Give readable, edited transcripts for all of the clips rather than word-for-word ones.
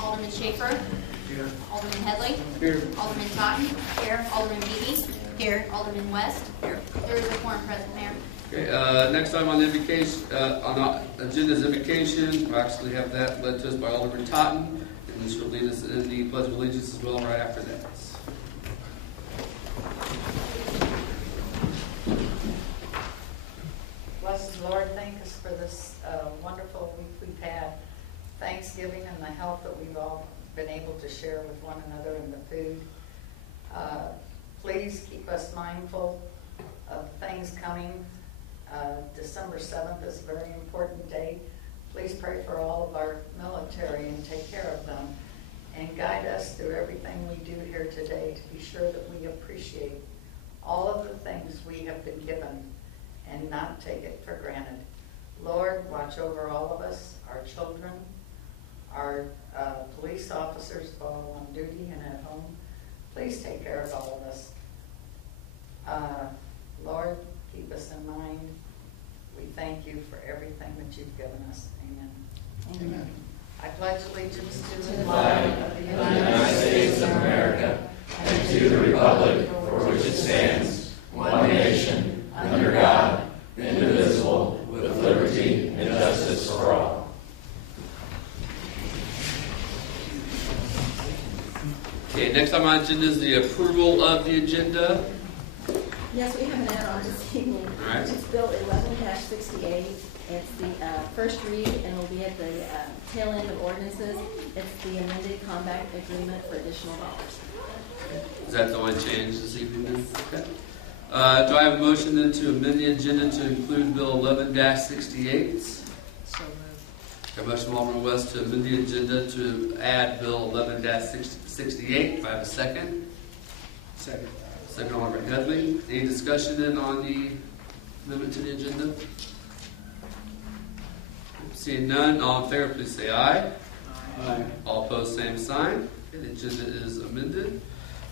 Alderman Schaefer. Here. Alderman Headley. Here. Alderman Totten. Here. Alderman Beatty. Here. Alderman West. Here. There is a quorum present, Mayor. Okay, next item on the invocation, on the agenda is invocation. We'll actually have that led to us by Alderman Totten, and this will lead us in the Pledge of Allegiance as well right after that. Blessed Lord, thank us for this wonderful week we've had. Thanksgiving and the health that we've all been able to share with one another and the food. Please keep us mindful of things coming. December 7th is a very important day. Please pray for all of our military and take care of them. And guide us through everything we do here today to be sure that we appreciate all of the things we have been given and not take it for granted. Lord, watch over all of us, our children, our police officers, both on duty and at home. Please take care of all of us. Lord, keep us in mind. We thank you for everything that you've given us. Amen. Amen. I pledge allegiance to the flag of the United States of America and to the republic for which it stands, one nation, under God, indivisible, with liberty and justice for all. Okay, next on my agenda is the approval of the agenda. Yes, we have an add-on this evening. All right. It's Bill 11-68. It's the first read and will be at the tail end of ordinances. It's the amended combat agreement for additional dollars. Is that the only change this evening then? Okay. Do I have a motion then to amend the agenda to include Bill 11-68? So moved. A motion from Alderman West to amend the agenda to add Bill 11-68. Do I have a second? Second. Second, Alderman Headley. Any discussion then on the amendment to the agenda? Seeing none, all in favor, please say aye. Aye. All opposed, same sign. Okay, the agenda is amended.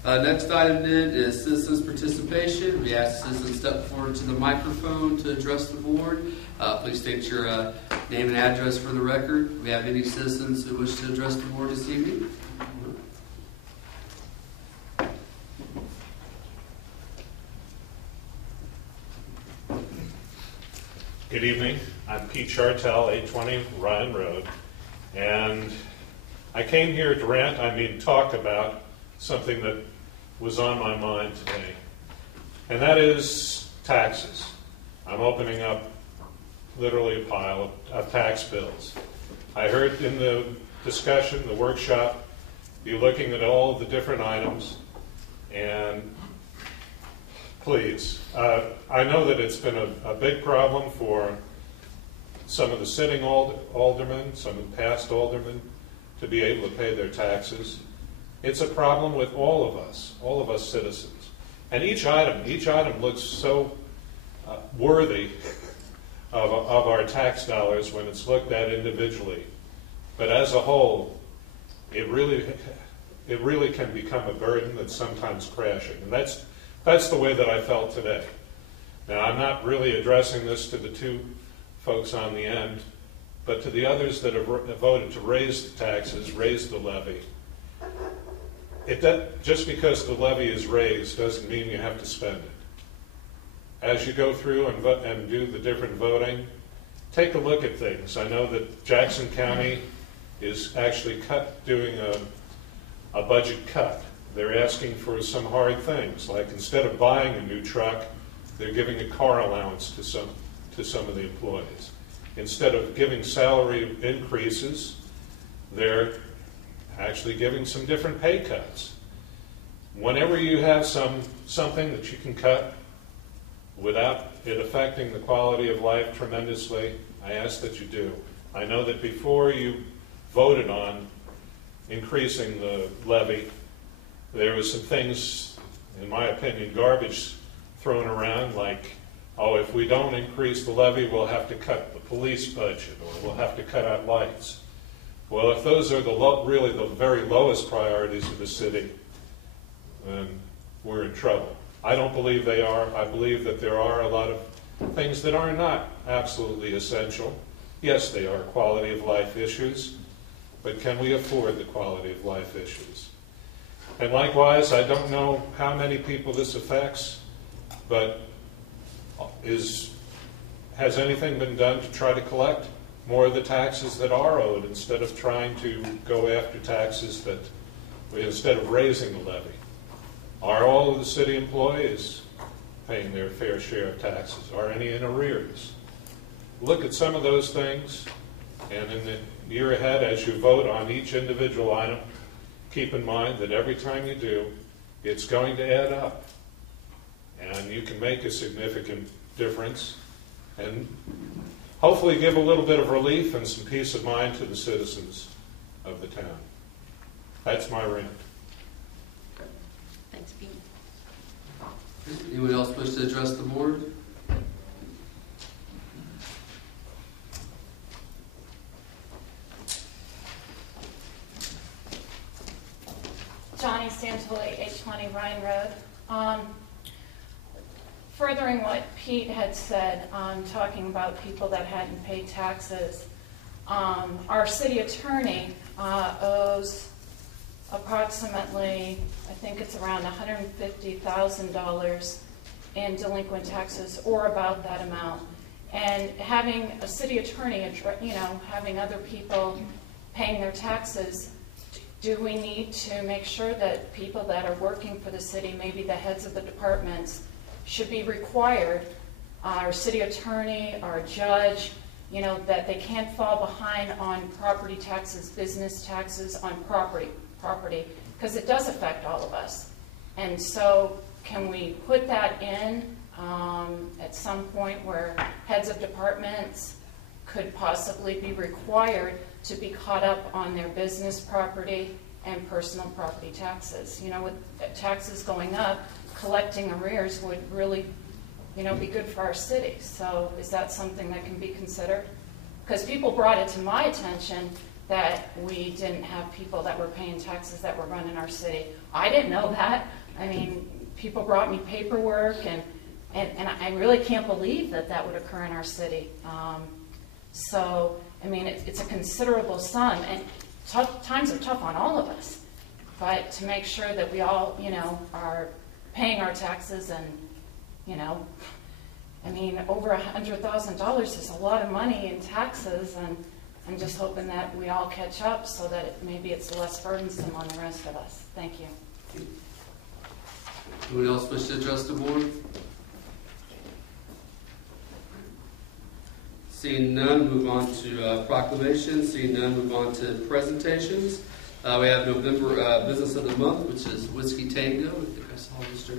Next item then is citizens' participation. We ask citizens step forward to the microphone to address the board. Please state your name and address for the record. Do we have any citizens who wish to address the board this evening? Good evening. I'm Pete Chartel, 820 Ryan Road, and I came here to talk about something that was on my mind today, and that is taxes. I'm opening up literally a pile of tax bills. I heard in the discussion, the workshop, you looking at all the different items, and please, I know that it's been a big problem for some of the sitting aldermen, some of the past aldermen, to be able to pay their taxes. It's a problem with all of us citizens. And each item looks so worthy of our tax dollars when it's looked at individually. But as a whole, it really can become a burden that's sometimes crashing. And that's the way that I felt today. Now, I'm not really addressing this to the two folks on the end, but to the others that have voted to raise the taxes, raise the levy. Just because the levy is raised doesn't mean you have to spend it. As you go through and do the different voting, take a look at things. I know that Jackson County is actually doing a budget cut. They're asking for some hard things, like instead of buying a new truck, they're giving a car allowance to some of the employees. Instead of giving salary increases, they're actually giving some different pay cuts. Whenever you have something that you can cut without it affecting the quality of life tremendously, I ask that you do. I know that before you voted on increasing the levy, there was some things, in my opinion, garbage thrown around, like, oh, if we don't increase the levy, we'll have to cut the police budget, or we'll have to cut out lights. Well, if those are really the very lowest priorities of the city, then we're in trouble. I don't believe they are. I believe that there are a lot of things that are not absolutely essential. Yes, they are quality of life issues, but can we afford the quality of life issues? And likewise, I don't know how many people this affects, but has anything been done to try to collect more of the taxes that are owed instead of trying to go after taxes instead of raising the levy? Are all of the city employees paying their fair share of taxes? Are any in arrears? Look at some of those things, and in the year ahead, as you vote on each individual item, keep in mind that every time you do, it's going to add up. And you can make a significant difference and hopefully give a little bit of relief and some peace of mind to the citizens of the town. That's my rant. Thanks, Pete. Anyone else wish to address the board? Johnny Santoli, 820 Ryan Road. Furthering what Pete had said, talking about people that hadn't paid taxes, our city attorney owes approximately, I think it's around $150,000 in delinquent taxes, or about that amount. And having a city attorney, having other people paying their taxes, do we need to make sure that people that are working for the city, maybe the heads of the departments, should be required, our city attorney, our judge, that they can't fall behind on property taxes, business taxes on property, because it does affect all of us. And so can we put that in at some point where heads of departments could possibly be required to be caught up on their business property and personal property taxes? With taxes going up, collecting arrears would really, be good for our city. So is that something that can be considered? Because people brought it to my attention that we didn't have people that were paying taxes that were running our city. I didn't know that. I mean, people brought me paperwork, and I really can't believe that would occur in our city. So, I mean, it's a considerable sum, and times are tough on all of us. But to make sure that we all, are paying our taxes, and, I mean, over $100,000 is a lot of money in taxes, and I'm just hoping that we all catch up so that maybe it's less burdensome on the rest of us. Thank you. Anyone else wish to address the board? Seeing none, move on to proclamations. Seeing none, move on to presentations. We have November business of the month, which is Whiskey Tango. I think I saw Mr.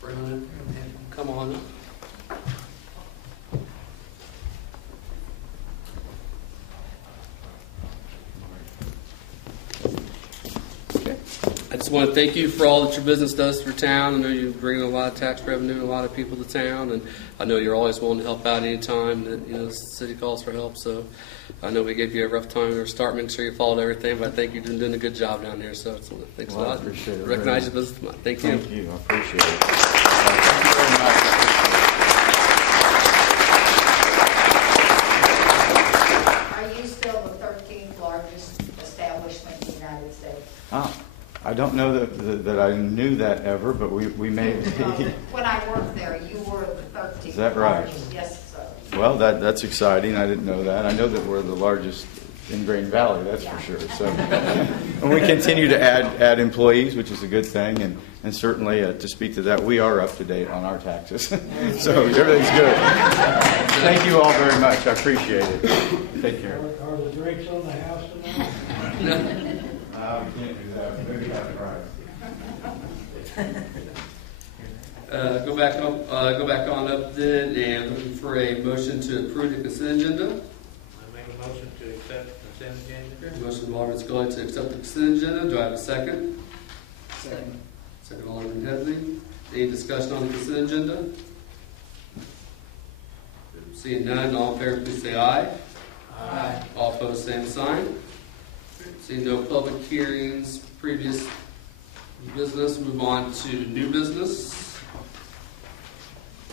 Brown up there. Come on up. I just want to thank you for all that your business does for town. I know you bring a lot of tax revenue and a lot of people to town, and I know you're always willing to help out anytime that the city calls for help. So I know we gave you a rough time at the start, making sure you followed everything, but I think you've been doing a good job down here. So thanks a lot. I appreciate it. Recognize your business. Thank you. Thank you. I appreciate it. Thank you very much. Are you still the 13th largest establishment in the United States? I don't know that I knew that ever, but we may be. When I worked there, you were the 13th. Is that right? largest. Yes, sir. Well, that's exciting. I didn't know that. I know that we're the largest in Green Valley, that's for sure. So, and we continue to add employees, which is a good thing, and certainly to speak to that, we are up to date on our taxes. So everything's good. Thank you all very much. I appreciate it. Take care. Are the drinks on the house tonight? We can't do that. Maybe have price. Go back on up then, and looking for a motion to approve the consent agenda. I make a motion to accept the consent agenda. Motion by Alderman Scully to accept the consent agenda. Do I have a second? Second. Second, Alderman Headley. Any discussion on the consent agenda? Seeing none, all in favor, please say aye. Aye. All opposed, same sign. Seeing no public hearings, previous business, move on to new business.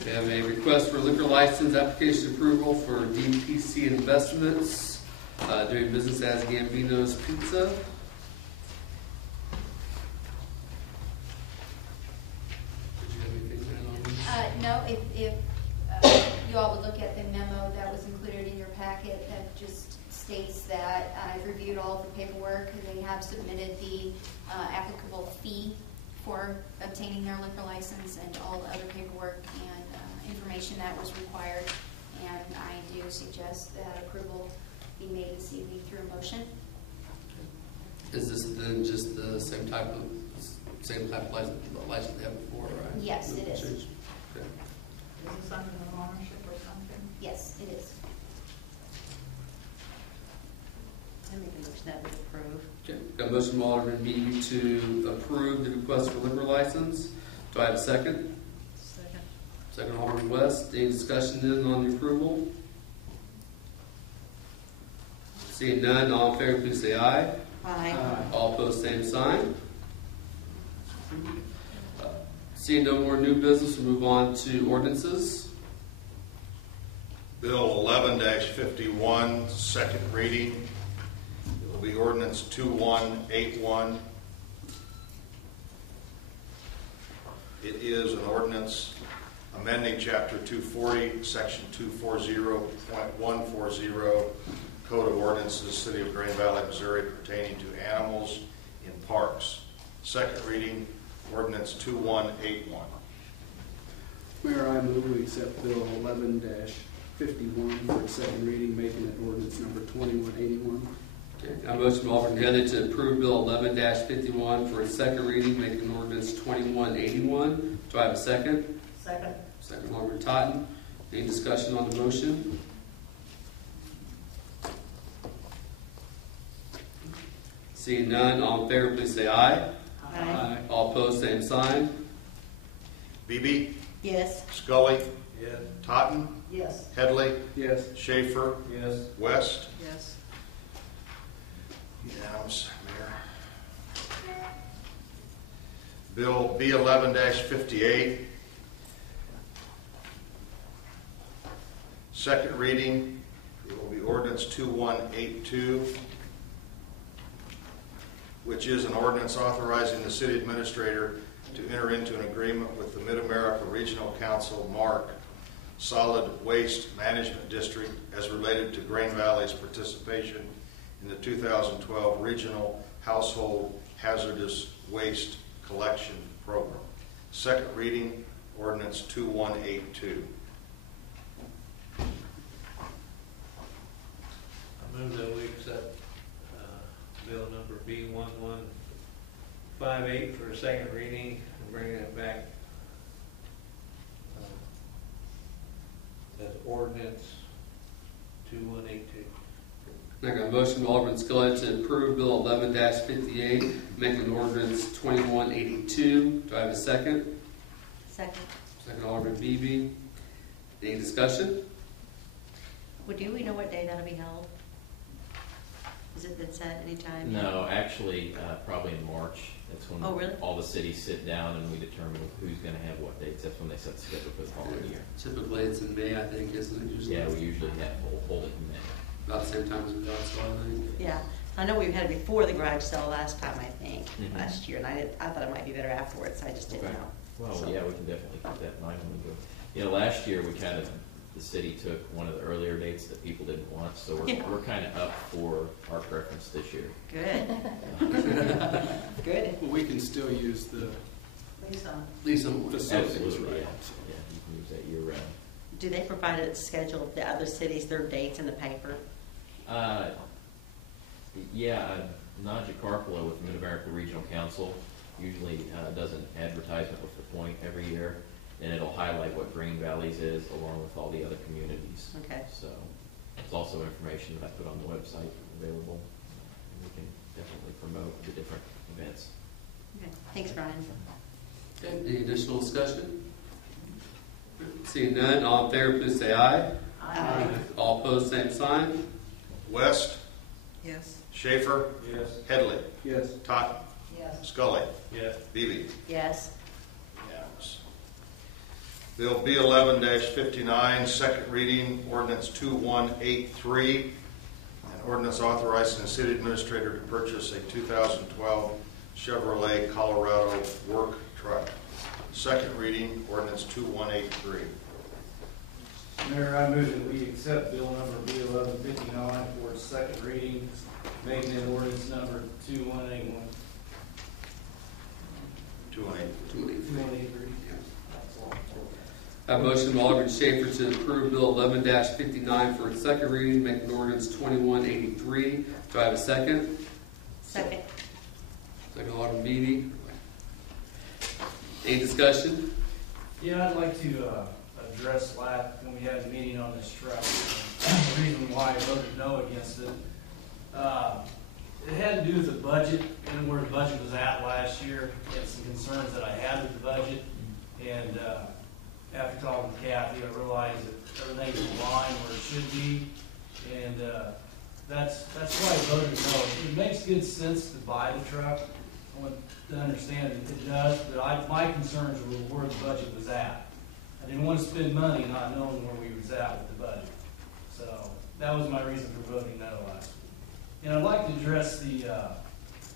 We have a request for liquor license application approval for DPC Investments. doing business as Gambino's Pizza. Did you have anything to add on this? No, if you all would look at the memo that was included in your packet, that just states that I've reviewed all of the paperwork, and they have submitted the applicable fee for obtaining their liquor license and all the other paperwork and information that was required. And I do suggest that approval be made this evening through a motion. Is this then just the same type of license they had before, right? Yes, it is. Okay. Is this under the ownership or something? Yes, it is. I make a motion that we approve. Okay. Got a motion from Alderman Beebe to approve the request for liquor license. Do I have a second? Second. Second, Alderman West. Any discussion then on the approval? Seeing none, all in favor, please say aye. Aye. All opposed, same sign. Seeing no more new business, we'll move on to ordinances. Bill 11-51, second reading. It will be ordinance 2181. It is an ordinance amending Chapter 240, Section 240.140, Code of Ordinances, City of Green Valley, Missouri, pertaining to animals in parks. Second reading, ordinance 2181. Mayor, I move we accept Bill 11-51 for its second reading, making it ordinance number 2181. Okay. Got a motion from Alderman Headley to approve Bill 11-51 for its second reading, making ordinance 2181. Do I have a second? Second. Second, Alderman Totten. Any discussion on the motion? Seeing none, all in favor, please say aye. Aye. All opposed, same sign. Beebe, Yes. Scully, Yes. Totten, Yes. Headley, Yes. Schaefer, Yes. West. Yes. Unanimous, Mayor. Bill B11-58. Second reading, it will be ordinance 2182, which is an ordinance authorizing the city administrator to enter into an agreement with the Mid-America Regional Council, MARC, Solid Waste Management District as related to Green Valley's participation in the 2012 Regional Household Hazardous Waste Collection Program. Second reading, ordinance 2182. I move that we accept bill number B1158 for a second reading and bring it back as ordinance 2182. I got a motion from Alderman Scully to approve Bill 11-58, making ordinance 2182. Do I have a second? Second. Second, Alderman Beebe. Any discussion? Well, do we know what day that'll be held? Is it been set any time? No, actually, probably in March. That's when Oh, really? all the cities sit down and we determine who's going to have what dates. That's when they set the schedule for the following year. Typically, it's in May, I think, isn't it? Usually? Yeah, we usually hold it in May. About the same time as we got started, I think. Yeah, I know we've had it before the garage sale last time, I think, Mhm. last year, and I thought it might be better afterwards, I just didn't Okay. know. Well, So- yeah, we can definitely keep that in mind when we go. You know, last year we the city took one of the earlier dates that people didn't want, so Yeah. we're kind of up for our preference this year. Good. Good. Well, we can still use the Lisa. Lisa, facilities, Absolutely, right? yeah. Yeah, you can use that year round. Do they provide a schedule of the other cities, their dates in the paper? Najee Carpolo with the Mid-America Regional Council usually does an advertisement with the point every year, and it'll highlight what Green Valleys is along with all the other communities. Okay. So it's also information that I put on the website available, and we can definitely promote the different events. Okay, thanks, Brian. okay, any additional discussion? Seeing none, all in favor, please say aye. Aye. All opposed, same sign. West, Yes. Schaefer, Yes. Headley, Yes. Totten, Yes. Scully, Yes. Beebe. Yes. Unanimous. Bill B11-59, second reading, ordinance 2183, an ordinance authorizing the city administrator to purchase a 2012 Chevrolet Colorado work truck. Second reading, ordinance 2183. Mayor, I move that we accept bill number B1159 for its second reading, making it ordinance number 2181. 2183. I have a motion by Alderman Schaefer to approve Bill 11-59 for its second reading, making ordinance 2183. Do I have a second? Second. Second, Alderman Beatty. Any discussion? Yeah, I'd like to address when we had a meeting on this truck. The reason why I voted no against it. It had to do with the budget and where the budget was at last year, and some concerns that I had with the budget. And after talking to Kathy, I realized that everything's in line where it should be. And that's why I voted no. It makes good sense to buy the truck. I want to understand that it does, but my concerns were where the budget was at. I didn't want to spend money not knowing where we was at with the budget. So that was my reason for voting no last week. And I'd like to address the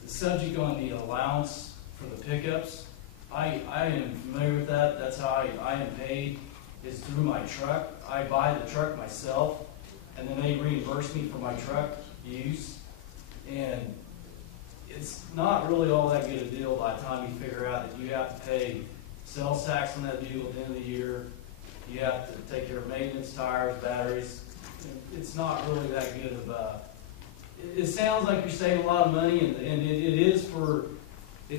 subject on the allowance for the pickups. I am familiar with that. That's how I am paid, is through my truck. I buy the truck myself, and then they reimburse me for my truck use. And it's not really all that good a deal by the time you figure out that you have to pay sales tax on that vehicle at the end of the year. You have to take care of maintenance, tires, batteries. It's not really that good of a... It sounds like you're saving a lot of money, and it is for the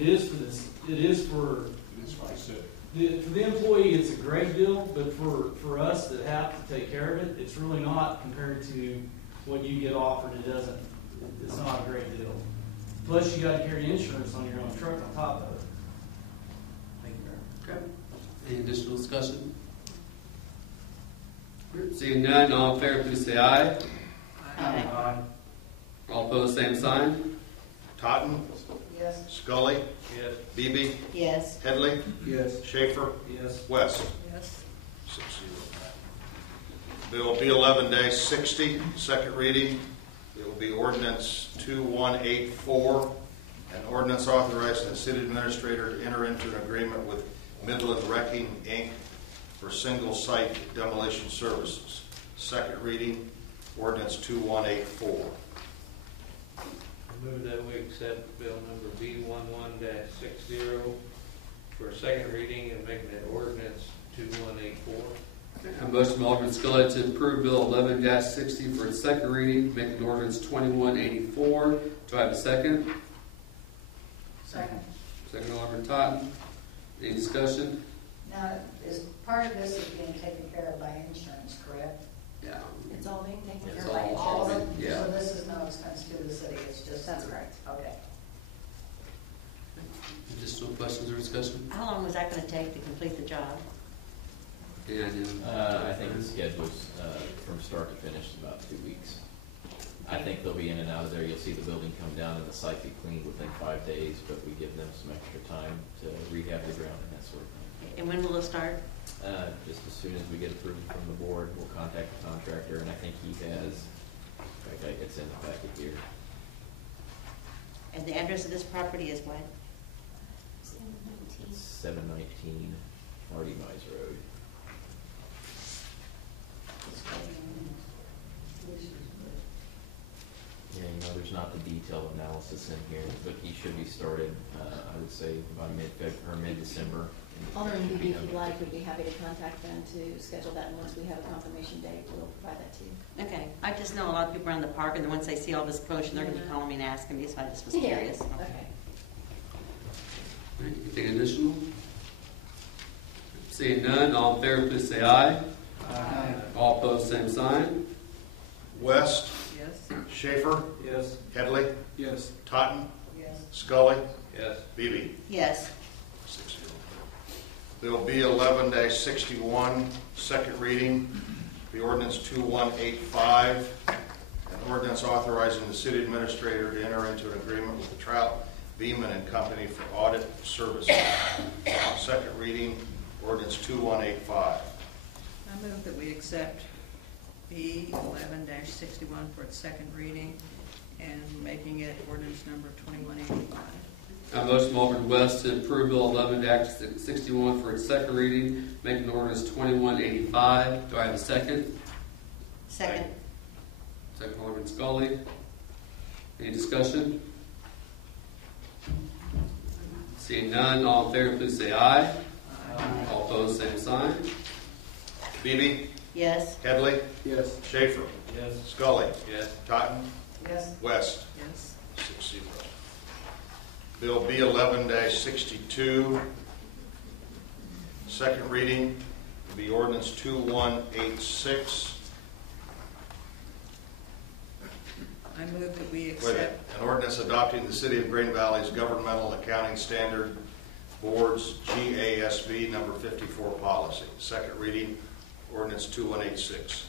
employee. It's a great deal, but for us that have to take care of it, it's really not compared to what you get offered. It's not a great deal. Plus, you got to carry insurance on your own truck on top of it. Thank you, Mayor. Okay. Any additional discussion? Seeing none, all in favor, please say aye. Aye. All opposed, same sign. Totten? Yes. Scully? Yes. Beebe? Yes. Headley? Yes. Schaefer? Yes. West? Yes. 6-0. Bill B11-60, second reading. It will be ordinance 2184, an ordinance authorizing the city administrator to enter into an agreement with Midland Wrecking, Inc. for single-site demolition services. Second reading, ordinance 2184. I move that we accept bill number B11-60 for a second reading and making it ordinance 2184. A motion by Alderman Scully to approve Bill 11-60 for its second reading, making ordinance 2184. Do I have a second? Second. Second, Alderman Totten. Any discussion? Now, is part of this is being taken care of by insurance, correct? Yeah. It's all being taken It's care of by all insurance. of it. Yeah. So this is no expense to the city, it's just... That's correct. Okay. Additional questions or discussion? How long was that going to take to complete the job? Any idea? I think the schedule's from start to finish about 2 weeks. I think they'll be in and out of there. You'll see the building come down and the site be cleaned within 5 days, but we give them some extra time to rehab the ground and that sort of thing. And when will it start? Just as soon as we get approval from the board, we'll contact the contractor, and I think he has, in fact, it's in the packet here. And the address of this property is what? 719 Hardy Mize Road. Yeah, there's not the detailed analysis in here, but he should be started, I would say, by mid-December. Alderman Beebe, if you'd like, we'd be happy to contact them to schedule that, and once we have a confirmation date, we'll provide that to you. Okay. I just know a lot of people around the park, and then once they see all this commotion, they're going to be calling me and asking me, so I just was curious. Okay. Anything additional? Seeing none, all in favor, please say aye. Aye. All opposed, same sign. West? Yes. Schaefer? Yes. Headley? Yes. Totten? Yes. Scully? Yes. Beebe? Yes. 6-0. Bill B11-61, second reading, the ordinance 2185, an ordinance authorizing the city administrator to enter into an agreement with the Trout, Beeman and Company for audit services. Second reading, ordinance 2185. I move that we accept B 11-61 for its second reading and making it ordinance number 2185. A motion from Alderman West to approve Bill 11-61 for its second reading, making ordinance 2185. Do I have a second? Second. Second, Alderman Scully. Any discussion? Seeing none, all in favor, please say aye. Aye. All opposed, same sign. Beebe, Yes. Headley, Yes. Schaefer, Yes. Scully, Yes. Totten, Yes. West. Yes. 6-0. Bill B 11-62, second reading, will be ordinance 2186. I move that we Wait a accept. minute. An ordinance adopting the City of Green Valley's Governmental Accounting Standard Board's GASB number 54 policy. Second reading, ordinance 2186.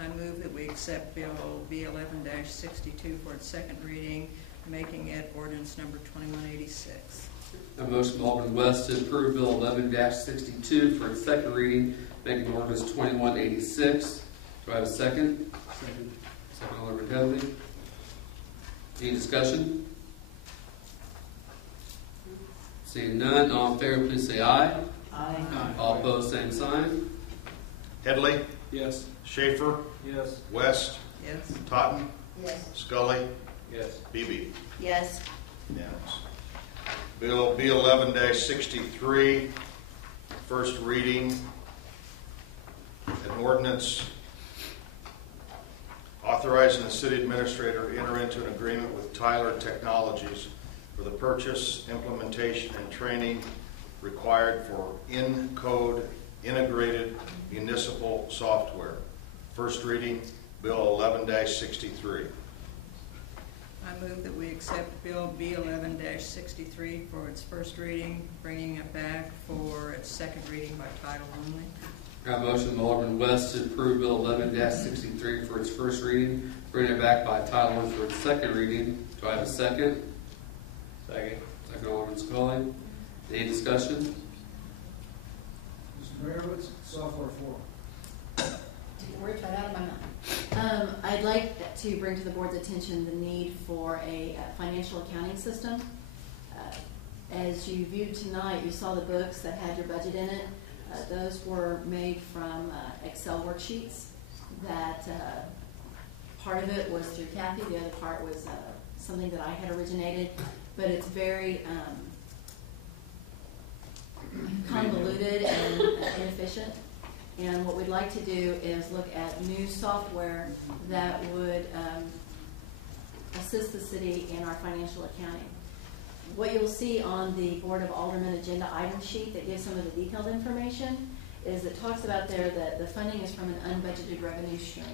I move that we accept Bill B 11-62 for its second reading, making it ordinance number 2186. A motion from Alderman West to approve Bill 11-62 for its second reading, making ordinance 2186. Do I have a second? Second. Second, Alderman Headley. Any discussion? Seeing none, all in favor, please say aye. Aye. All opposed, same sign. Headley, Yes. Schaefer, Yes. West, Yes. Totten, Yes. Scully, Yes. Beebe. Yes. Unanimous. Bill B 11-63, first reading, an ordinance authorizing the city administrator to enter into an agreement with Tyler Technologies for the purchase, implementation, and training required for in-code integrated municipal software. First reading, Bill 11-63. I move that we accept Bill B 11-63 for its first reading, bringing it back for its second reading by title only. I have a motion from Alderman West to approve Bill 11-63 for its first reading, bring it back by title only for its second reading. Do I have a second? Second. Second, Alderman Scully. Any discussion? Mr. Mayor, what's software for? Take the words right out of my mouth. I'd like to bring to the board's attention the need for a financial accounting system. As you viewed tonight, you saw the books that had your budget in it. Those were made from Excel worksheets. That part of it was through Kathy, the other part was something that I had originated, but it's very convoluted and inefficient. And what we'd like to do is look at new software that would assist the city in our financial accounting. What you'll see on the Board of Aldermen agenda item sheet that gives some of the detailed information is it talks about there that the funding is from an unbudgeted revenue stream.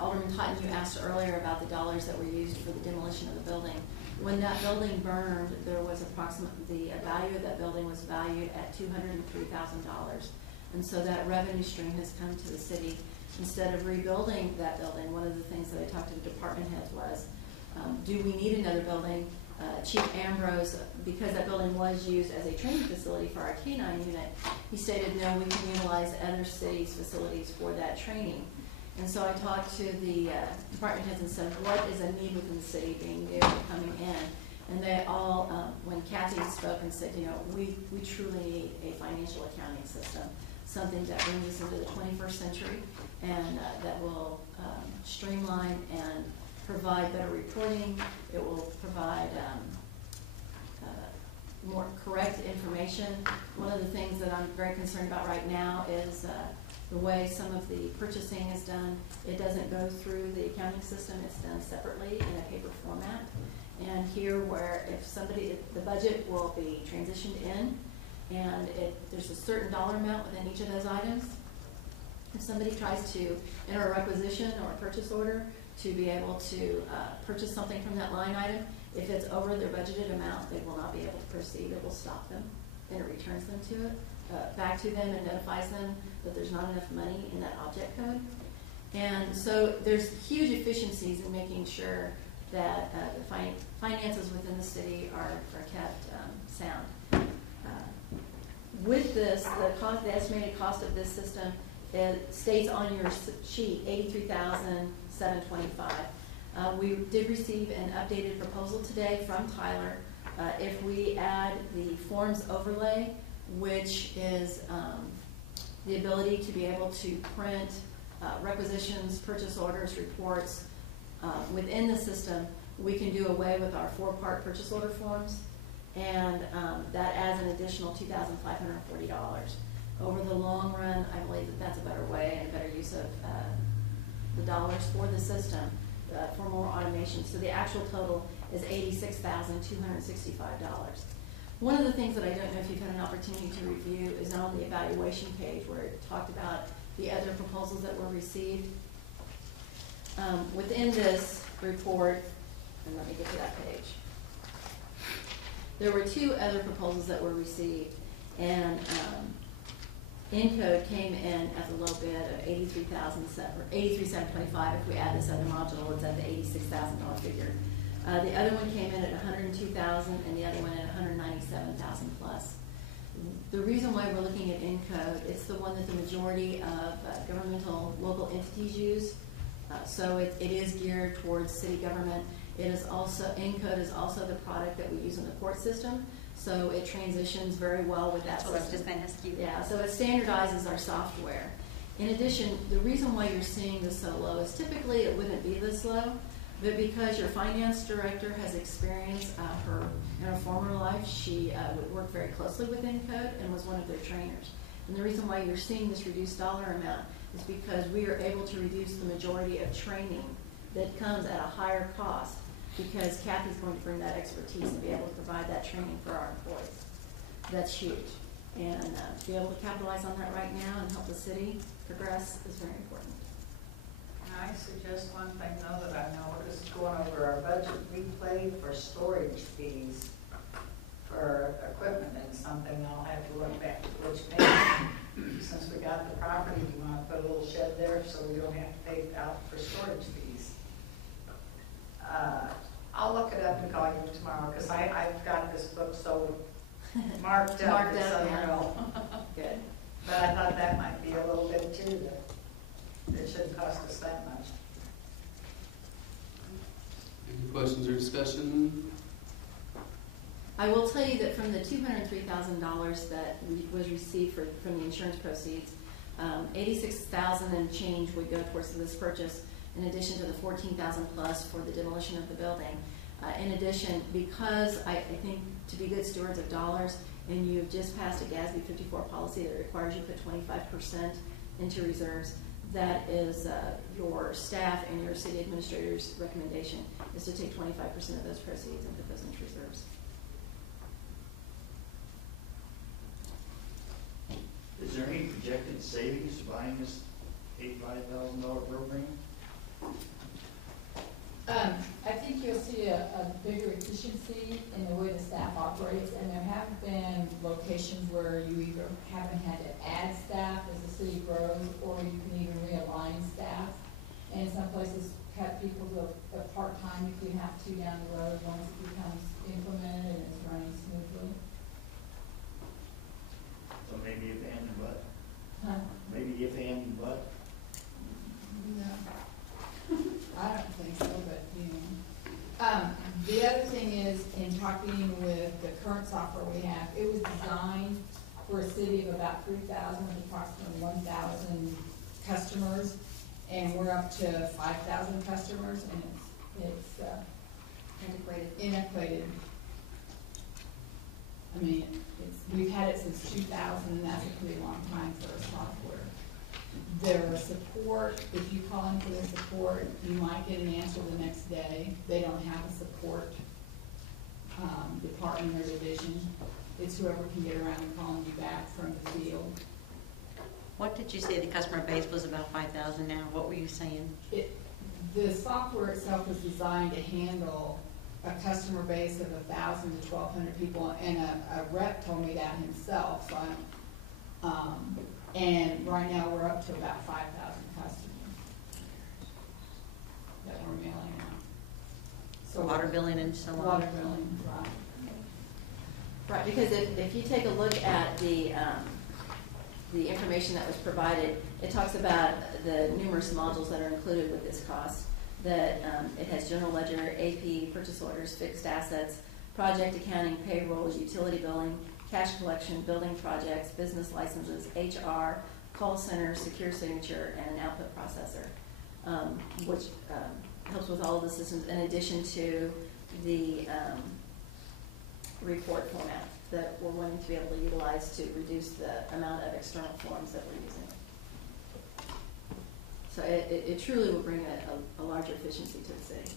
Alderman Totten, you asked earlier about the dollars that were used for the demolition of the building. When that building burned, there was approximately, the value of that building was valued at $203,000. And so that revenue stream has come to the city. Instead of rebuilding that building, one of the things that I talked to the department heads was, do we need another building? Chief Ambrose, because that building was used as a training facility for our K-9 unit, he stated, no, we can utilize other cities' facilities for that training. And so I talked to the department heads and said, what is a need within the city being new and coming in? And they all, when Kathy spoke and said, you know, we truly need a financial accounting system, something that brings us into the 21st century and that will streamline and provide better reporting. It will provide more correct information. One of the things that I'm very concerned about right now is the way some of the purchasing is done. It doesn't go through the accounting system. It's done separately in a paper format. And here where if somebody, the budget will be transitioned in and there's a certain dollar amount within each of those items. If somebody tries to enter a requisition or a purchase order to be able to purchase something from that line item, if it's over their budgeted amount, they will not be able to proceed. It will stop them and it returns them to it, back to them and notifies them that there's not enough money in that object code. And so there's huge efficiencies in making sure that the finances within the city are kept sound. With this, the estimated cost of this system It states on your sheet $83,725. We did receive an updated proposal today from Tyler. If we add the forms overlay, which is the ability to be able to print requisitions, purchase orders, reports within the system, we can do away with our 4-part purchase order forms, and that adds an additional $2,540. Over the long run, I believe that that's a better way and a better use of the dollars for the system for more automation. So the actual total is $86,265. One of the things that I don't know if you've had an opportunity to review is on the evaluation page where it talked about the other proposals that were received. Within this report, and let me get to that page, there were 2 other proposals that were received, and Encode came in at the low bid of $83,725. If we add this other module, it's at the $86,000 figure. The other one came in at $102,000, and the other one at $197,000 plus. The reason why we're looking at Encode, it's the one that the majority of governmental local entities use. So it is geared towards city government. It is also, Encode is also the product that we use in the court system. So it transitions very well with that system. So it's just fantastic. Yeah, so it standardizes our software. In addition, the reason why you're seeing this so low is typically it wouldn't be this low, but because your finance director has experience in her former life, she would work very closely with Encode and was one of their trainers. And the reason why you're seeing this reduced dollar amount is because we are able to reduce the majority of training that comes at a higher cost, because Kathy's going to bring that expertise and be able to provide that training for our employees. That's huge. And to be able to capitalize on that right now and help the city progress is very important. Can I suggest one thing, though, that I noticed going over our budget? We paid for storage fees for equipment, and something I'll have to look back to which page. Since we got the property, do you want to put a little shed there so we don't have to pay out for storage fees? I'll look it up and call you tomorrow, because I've got this book so marked up. Yeah. Good. But I thought that might be a little bit too, that it shouldn't cost us that much. Any questions or discussion? I will tell you that from the $203,000 that was received from the insurance proceeds, $86,000 and change would go towards this purchase, in addition to the $14,000 plus for the demolition of the building. In addition, because I think to be good stewards of dollars, and you've just passed a GASB 54 policy that requires you to put 25% into reserves, that is your staff and your city administrator's recommendation is to take 25% of those proceeds and put those into reserves. Is there any projected savings buying this $85,000 program? I think you'll see a bigger efficiency in the way the staff operates, and there have been locations where you either haven't had to add staff as the city grows, or you can even realign staff. And some places cut people to a part-time if you have to down the road once it becomes implemented and it's running smoothly. So maybe if and but. Huh? Maybe if and but. No. I don't think so, but, you know. The other thing is, in talking with the current software we have, it was designed for a city of about 3,000 with approximately 1,000 customers, and we're up to 5,000 customers, and it's integrated. I mean, we've had it since 2000, and that's a pretty long time for a software. Their support, if you call in for their support, you might get an answer the next day. They don't have a support department or division. It's whoever can get around and calling you back from the field. What did you say the customer base was? About 5,000 now? What were you saying? The software itself was designed to handle a customer base of 1,000 to 1,200 people, and a rep told me that himself. So and right now we're up to about 5,000 customers that we're mailing out. So water billing and so on. Water billing, right. Right, because if you take a look at the the information that was provided, it talks about the numerous modules that are included with this cost. That it has general ledger, AP, purchase orders, fixed assets, project accounting, payrolls, utility billing, cash collection, building projects, business licenses, HR, call center, secure signature, and an output processor, which helps with all of the systems in addition to the report format that we're wanting to be able to utilize to reduce the amount of external forms that we're using. So it truly will bring a larger efficiency to the city.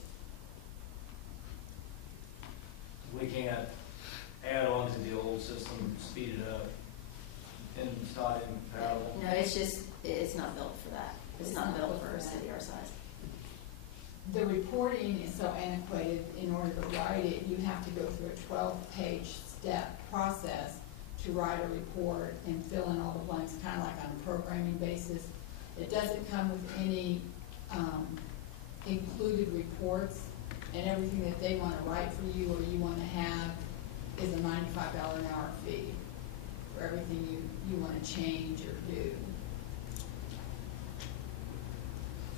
We can't add on to the old system, speed it up, and it's not incompatible. No, it's not built for that. It's not built for a city our size. The reporting is so antiquated, in order to write it, you have to go through a 12-page step process to write a report and fill in all the blanks, kind of like on a programming basis. It doesn't come with any included reports, and everything that they want to write for you or you want to have is a $95 an hour fee for everything you want to change or do.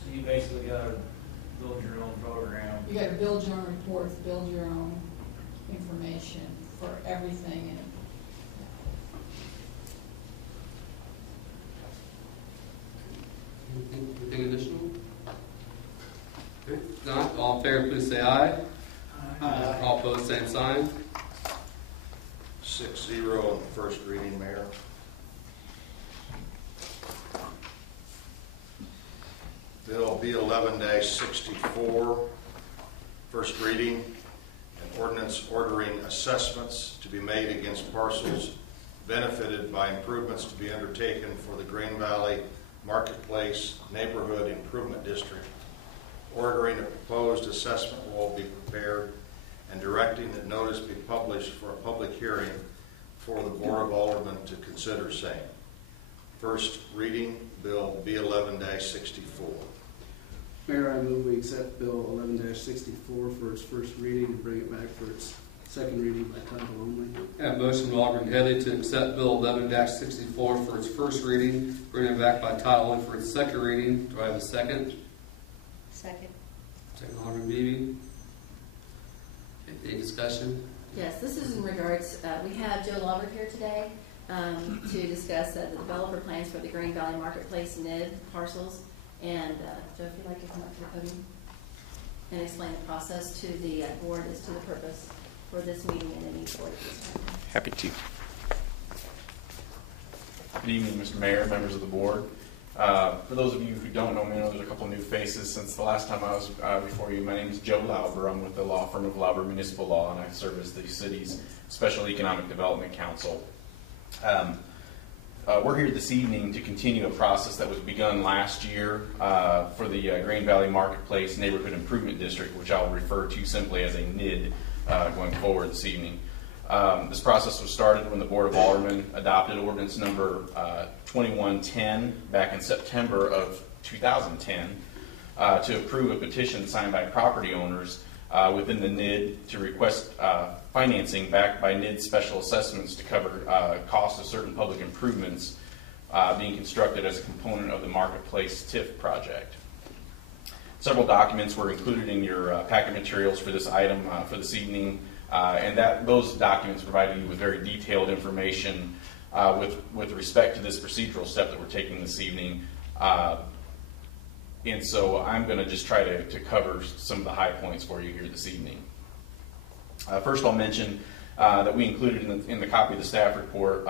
So you basically got to build your own program. You got to build your own reports, build your own information for everything. And Anything additional? Okay. If not, all in favor, please say aye. Aye. All opposed, same sign. 6-0 on the first reading, Mayor. Bill B11-64, first reading, an ordinance ordering assessments to be made against parcels benefited by improvements to be undertaken for the Green Valley Marketplace Neighborhood Improvement District, ordering a proposed assessment will be prepared, and directing that notice be published for a public hearing for the Board of Aldermen to consider same. First reading, Bill B11-64. Mayor, I move we accept Bill 11-64 for its first reading and bring it back for its second reading by title only. I have a motion by Alderman Headley to accept Bill 11-64 for its first reading, bring it back by title only for its second reading. Do I have a second? Second. Second, Alderman Beebe. Any discussion? Yes, this is in regards, we have Joe Lauber here today to discuss the developer plans for the Green Valley Marketplace NID parcels. And Joe, if you'd like to come up to the podium and explain the process to the board as to the purpose for this meeting and any board at this time. Happy to. Good evening, Mr. Mayor, members of the board. For those of you who don't know me, I know there's a couple new faces since the last time I was before you. My name is Joe Lauber. I'm with the law firm of Lauber Municipal Law, and I serve as the city's Special Economic Development Counsel. We're here this evening to continue a process that was begun last year for the Green Valley Marketplace Neighborhood Improvement District, which I'll refer to simply as a NID going forward this evening. This process was started when the Board of Aldermen adopted ordinance number 2110 back in September of 2010 to approve a petition signed by property owners within the NID to request financing backed by NID special assessments to cover costs of certain public improvements being constructed as a component of the Marketplace TIF project. Several documents were included in your packet materials for this item for this evening, and those documents provided you with very detailed information with respect to this procedural step that we're taking this evening. And so I'm going to just try to cover some of the high points for you here this evening. First, I'll mention that we included in the copy of the staff report,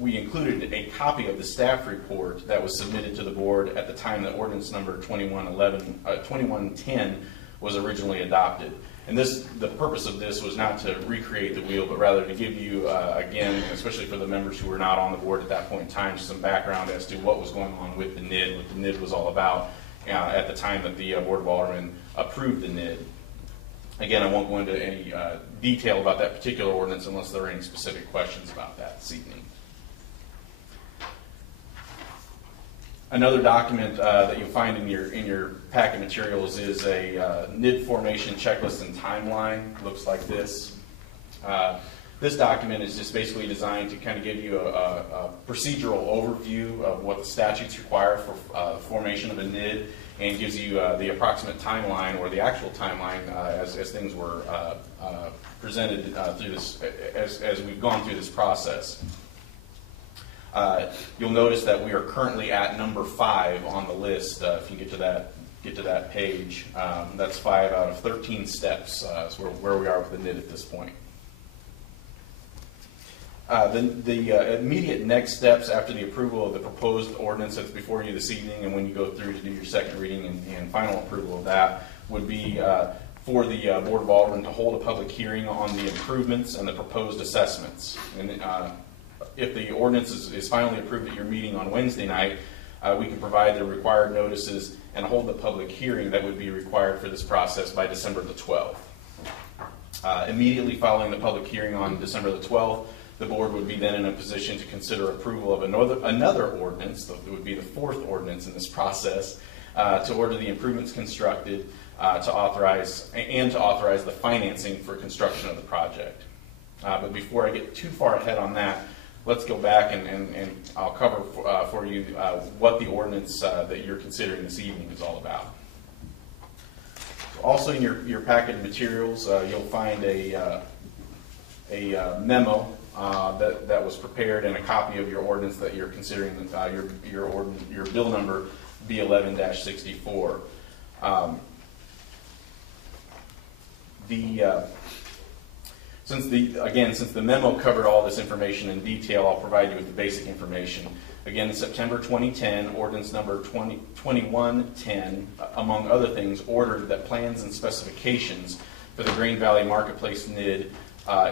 we included a copy of the staff report that was submitted to the board at the time that ordinance number 2110 was originally adopted. And the purpose of this was not to recreate the wheel, but rather to give you, again, especially for the members who were not on the board at that point in time, some background as to what was going on with the NID, what the NID was all about at the time that the Board of Aldermen approved the NID. Again, I won't go into any detail about that particular ordinance unless there are any specific questions about that this evening. Another document that you'll find in your packet materials is a NID formation checklist and timeline. Looks like this. This document is just basically designed to kind of give you a procedural overview of what the statutes require for formation of a NID, and gives you the approximate timeline, or the actual timeline, as things were presented through this, as we've gone through this process. You'll notice that we are currently at number 5 on the list. If you get to that page, that's 5 out of 13 steps. Is where we are with the NID at this point. The immediate next steps after the approval of the proposed ordinance that's before you this evening, and when you go through to do your second reading and final approval of that, would be for the Board of Aldermen to hold a public hearing on the improvements and the proposed assessments. And if the ordinance is finally approved at your meeting on Wednesday night, we can provide the required notices and hold the public hearing that would be required for this process by December the 12th. Immediately following the public hearing on December the 12th, the board would be then in a position to consider approval of another ordinance. It would be the 4th ordinance in this process, to order the improvements constructed, to authorize the financing for construction of the project. But before I get too far ahead on that, let's go back and I'll cover for you what the ordinance that you're considering this evening is all about. Also in your packet of materials, you'll find a memo that was prepared, and a copy of your ordinance that you're considering, your bill number B11-64. Since the memo covered all this information in detail, I'll provide you with the basic information. Again, in September 2010, ordinance number 2110, among other things, ordered that plans and specifications for the Green Valley Marketplace NID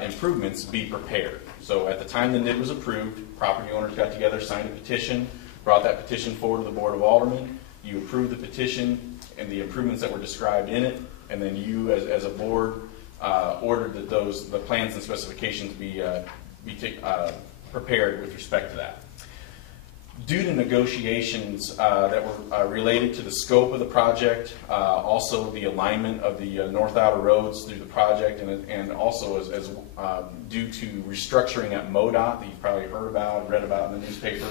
improvements be prepared. So at the time the NID was approved, property owners got together, signed a petition, brought that petition forward to the Board of Aldermen. You approved the petition and the improvements that were described in it, and then you, as a board, ordered that the plans and specifications be prepared with respect to that. Due to negotiations that were related to the scope of the project, also the alignment of the north outer roads through the project, and also as due to restructuring at MoDOT that you've probably heard about, read about in the newspaper,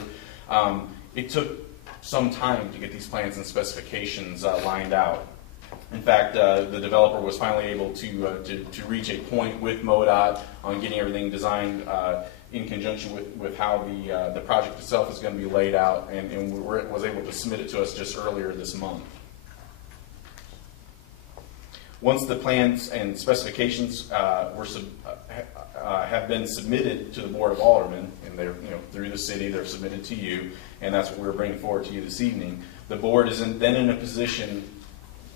it took some time to get these plans and specifications lined out. In fact, the developer was finally able to reach a point with MoDOT on getting everything designed in conjunction with how the project itself is going to be laid out, and was able to submit it to us just earlier this month. Once the plans and specifications have been submitted to the Board of Aldermen, and they're through the city, they're submitted to you, and that's what we're bringing forward to you this evening. The board is then in a position,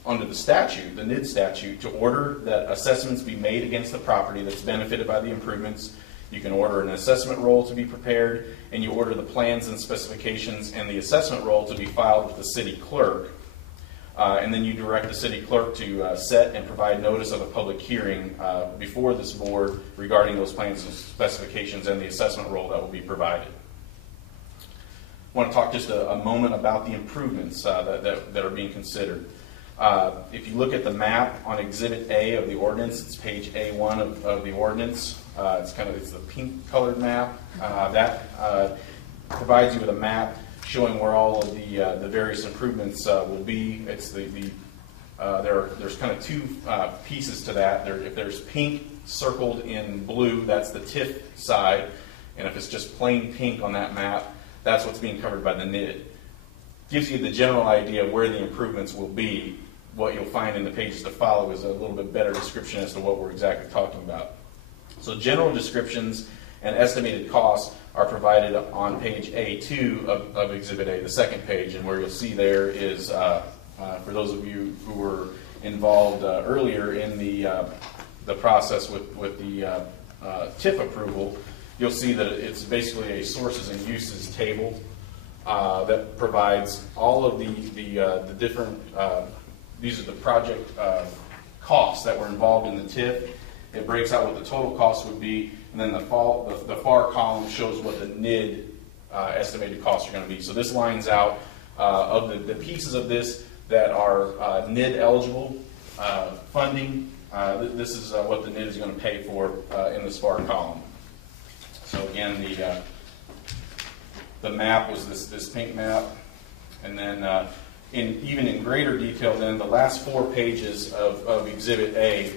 under the statute, the NID statute, to order that assessments be made against the property that's benefited by the improvements. You can order an assessment roll to be prepared, and you order the plans and specifications and the assessment roll to be filed with the city clerk. And then you direct the city clerk to set and provide notice of a public hearing before this board regarding those plans and specifications and the assessment roll that will be provided. I want to talk just a moment about the improvements that are being considered. If you look at the map on Exhibit A of the ordinance, it's page A1 of the ordinance. It's the pink colored map. That provides you with a map showing where all of the various improvements will be. It's there's kind of two pieces to that. If there's pink circled in blue, that's the TIF side, and if it's just plain pink on that map, that's what's being covered by the NID. Gives you the general idea of where the improvements will be. What you'll find in the pages to follow is a little bit better description as to what we're exactly talking about. So general descriptions and estimated costs are provided on page A2 of Exhibit A, the second page, and where you'll see there is, for those of you who were involved earlier in the process with the TIF approval, you'll see that it's basically a sources and uses table that provides all of the different, these are the project costs that were involved in the TIF. It breaks out what the total cost would be, and then the far column shows what the NID estimated costs are going to be. So this lines out of the pieces of this that are NID eligible funding. This is what the NID is going to pay for in this far column. So again, the map was this pink map, and then even in greater detail, then the last 4 pages of Exhibit A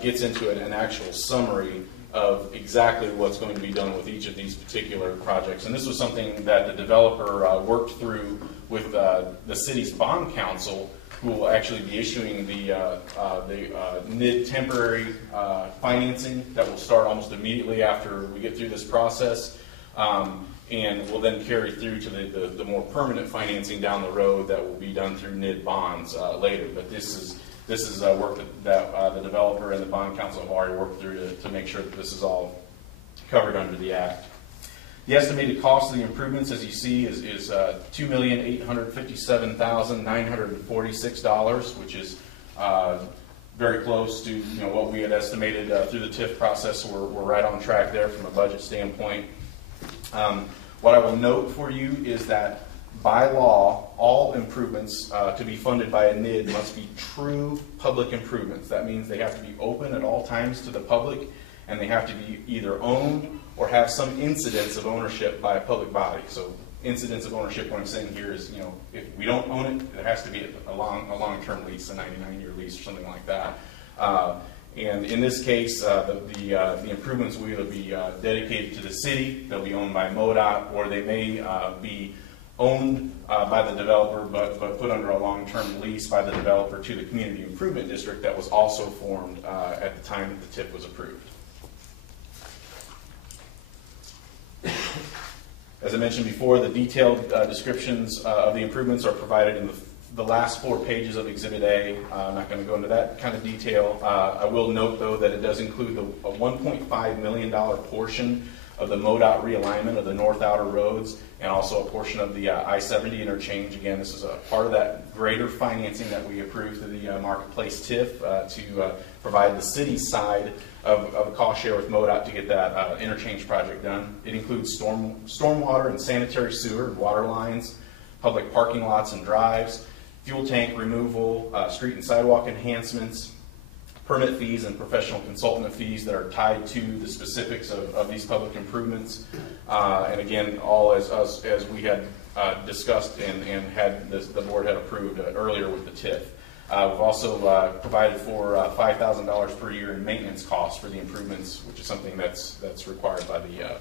gets into an actual summary of exactly what's going to be done with each of these particular projects. And this was something that the developer worked through with the city's bond council, who will actually be issuing the NID temporary financing that will start almost immediately after we get through this process, and will then carry through to the more permanent financing down the road that will be done through NID bonds later. But this is work that the developer and the bond council have already worked through to make sure that this is all covered under the Act. The estimated cost of the improvements, as you see, is $2,857,946, which is very close to what we had estimated through the TIF process. So we're right on track there from a budget standpoint. What I will note for you is that by law, all improvements to be funded by a NID must be true public improvements. That means they have to be open at all times to the public, and they have to be either owned or have some incidence of ownership by a public body. So incidence of ownership, what I'm saying here is, if we don't own it, there has to be a long-term lease, a 99-year lease or something like that. And in this case, the improvements will either be dedicated to the city, they'll be owned by MoDOT, or they may be owned by the developer but put under a long-term lease by the developer to the Community Improvement District that was also formed at the time that the TIF was approved. As I mentioned before, the detailed descriptions of the improvements are provided in the last 4 pages of Exhibit A. I'm not going to go into that kind of detail. I will note, though, that it does include a $1.5 million portion of the MoDOT realignment of the north outer roads, and also a portion of the I-70 interchange. Again, this is a part of that greater financing that we approved through the Marketplace TIF to provide the city's side of a cost share with MoDOT to get that interchange project done. It includes stormwater and sanitary sewer and water lines, public parking lots and drives, fuel tank removal, street and sidewalk enhancements, permit fees and professional consultant fees that are tied to the specifics of these public improvements. And again, all as we had discussed and had the board had approved earlier with the TIF. We've also provided for $5,000 per year in maintenance costs for the improvements, which is something that's required by the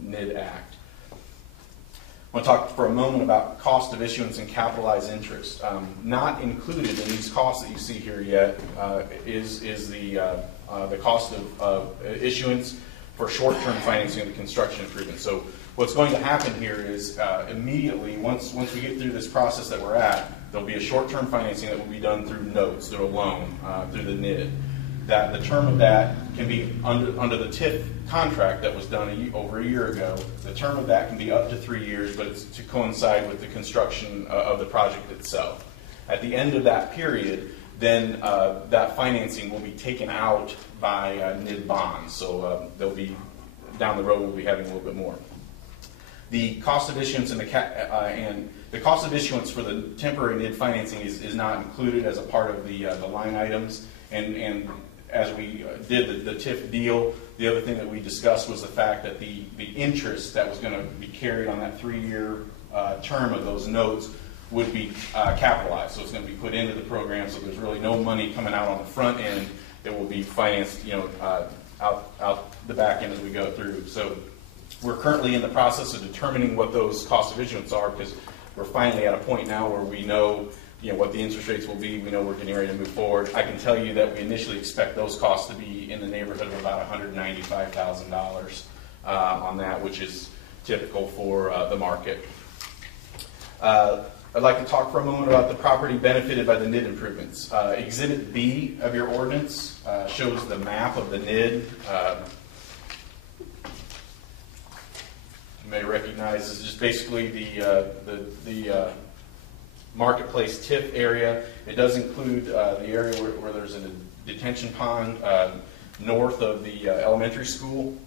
NID Act. I want to talk for a moment about cost of issuance and capitalized interest. Not included in these costs that you see here yet is the cost of issuance for short-term financing of the construction improvement. So what's going to happen here is immediately, once we get through this process that we're at, there'll be a short-term financing that will be done through notes, through a loan, through the NID. That the term of that can be under the TIF contract that was done over a year ago. The term of that can be up to 3 years, but it's to coincide with the construction of the project itself. At the end of that period, then that financing will be taken out by NID bonds. So they'll be down the road. We'll be having a little bit more. The cost of issuance and the cost of issuance for the temporary NID financing is not included as a part of the line items. And as we did the TIF deal, the other thing that we discussed was the fact that the interest that was going to be carried on that 3-year term of those notes would be capitalized. So it's going to be put into the program, so there's really no money coming out on the front end. It will be financed out the back end as we go through. So we're currently in the process of determining what those costs of issuance are, because we're finally at a point now where we know what the interest rates will be. We know we're getting ready to move forward. I can tell you that we initially expect those costs to be in the neighborhood of about $195,000 on that, which is typical for the market. I'd like to talk for a moment about the property benefited by the NID improvements. Exhibit B of your ordinance shows the map of the NID. You may recognize this is just basically the Marketplace TIF area. It does include the area where there's a detention pond north of the elementary school,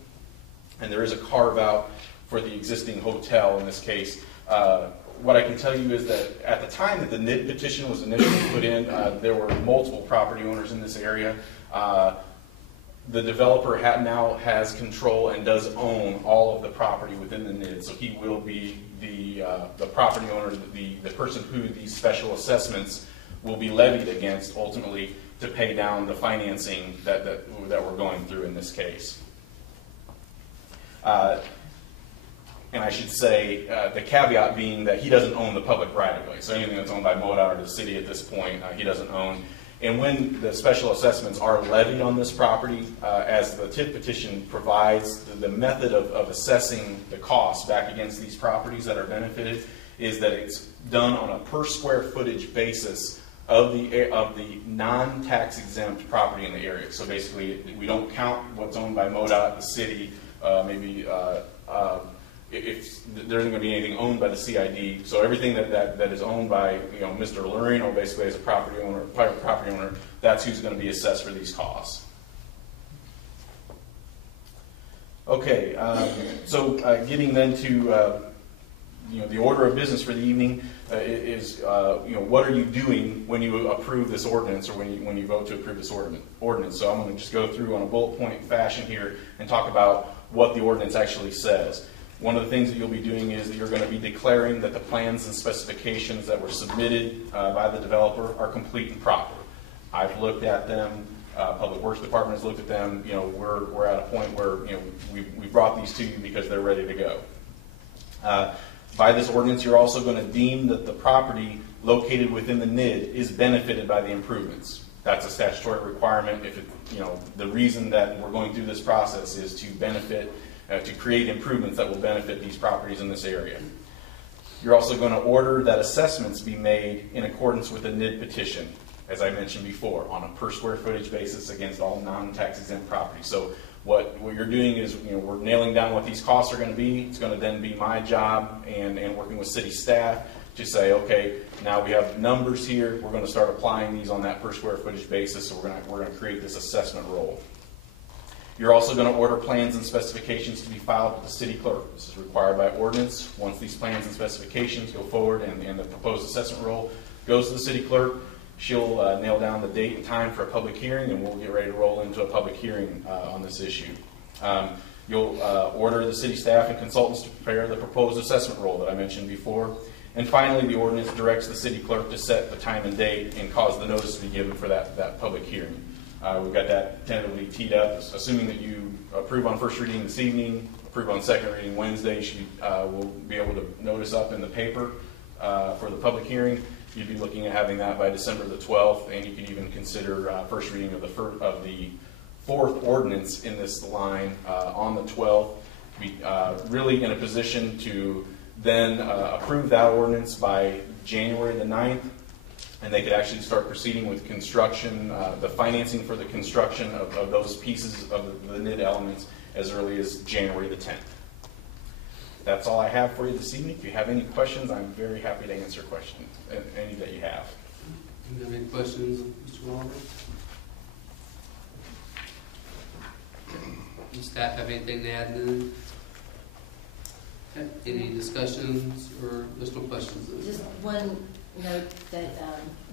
and there is a carve out for the existing hotel in this case. What I can tell you is that at the time that the NID petition was initially put in, there were multiple property owners in this area. the developer now has control and does own all of the property within the NID, so he will be the property owner, the person who these special assessments will be levied against ultimately to pay down the financing that we're going through in this case. And I should say, the caveat being that he doesn't own the public right-of-way. So anything that's owned by MoDOT or the city at this point, he doesn't own. And when the special assessments are levied on this property, as the TIF petition provides, the method of assessing the cost back against these properties that are benefited is that it's done on a per square footage basis of the non-tax exempt property in the area. So basically, we don't count what's owned by MoDOT, the city, if there isn't going to be anything owned by the CID, so everything that is owned by Mr. Lorino basically as a property owner, private property owner, that's who's going to be assessed for these costs. Okay, so getting then to the order of business for the evening is what are you doing when you approve this ordinance or when you vote to approve this ordinance? So I'm going to just go through on a bullet point fashion here and talk about what the ordinance actually says. One of the things that you'll be doing is that you're going to be declaring that the plans and specifications that were submitted by the developer are complete and proper. I've looked at them. Public Works Department has looked at them. We're at a point where we brought these to you because they're ready to go. By this ordinance, you're also going to deem that the property located within the NID is benefited by the improvements. That's a statutory requirement. If the reason that we're going through this process is to benefit. To create improvements that will benefit these properties in this area. You're also going to order that assessments be made in accordance with the NID petition, as I mentioned before, on a per square footage basis against all non-tax exempt property. So what you're doing is we're nailing down what these costs are going to be. It's going to then be my job and working with city staff to say, okay, now we have numbers here. We're going to start applying these on that per square footage basis. So we're going to create this assessment roll. You're also going to order plans and specifications to be filed with the city clerk. This is required by ordinance. Once these plans and specifications go forward and the proposed assessment roll goes to the city clerk, she'll nail down the date and time for a public hearing, and we'll get ready to roll into a public hearing on this issue. You'll order the city staff and consultants to prepare the proposed assessment roll that I mentioned before. And finally, the ordinance directs the city clerk to set the time and date and cause the notice to be given for that public hearing. We've got that tentatively teed up. Assuming that you approve on first reading this evening, approve on second reading Wednesday, we'll be able to notice up in the paper for the public hearing. You'd be looking at having that by December the 12th, and you can even consider first reading of the fourth ordinance in this line on the 12th. Be really in a position to then approve that ordinance by January the 9th. And they could actually start proceeding with construction, the financing for the construction of those pieces of the NID elements as early as January the 10th. That's all I have for you this evening. If you have any questions, I'm very happy to answer questions, any that you have. Do you have any questions, Mr. Walker? Does staff have anything to add to? Okay. Any discussions or additional questions? Just one note that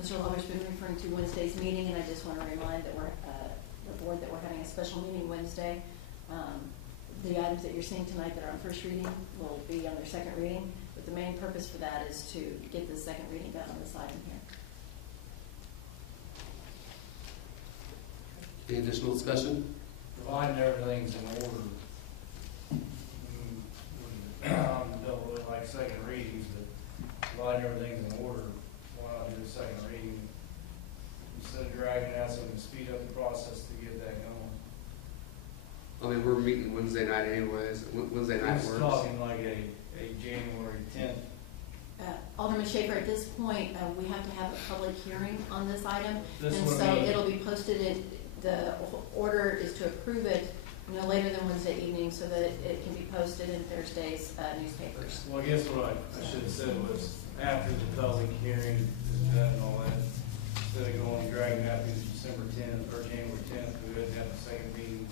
Mr. Lawler's been referring to Wednesday's meeting, and I just want to remind that the board that we're having a special meeting Wednesday. The items that you're seeing tonight that are on first reading will be on their second reading, but the main purpose for that is to get the second reading done on this item here. Any additional discussion? Providing everything's in order. I don't really like second readings, but providing everything's in order, why not do the second reading? Instead of dragging it out, so we can speed up the process to get that going. I mean, we're meeting Wednesday night anyways. Wednesday night works. I'm talking like a January 10th. Alderman Schaefer, at this point, we have to have a public hearing on this item, That's and what so I mean. it'll be posted. The order is to approve it no later than Wednesday evening, so that it can be posted in Thursday's newspapers. Well, I guess what I should have said was after the public hearing is done and all that, instead of going and dragging out through December 10th or January 10th, we wouldn't have the second meeting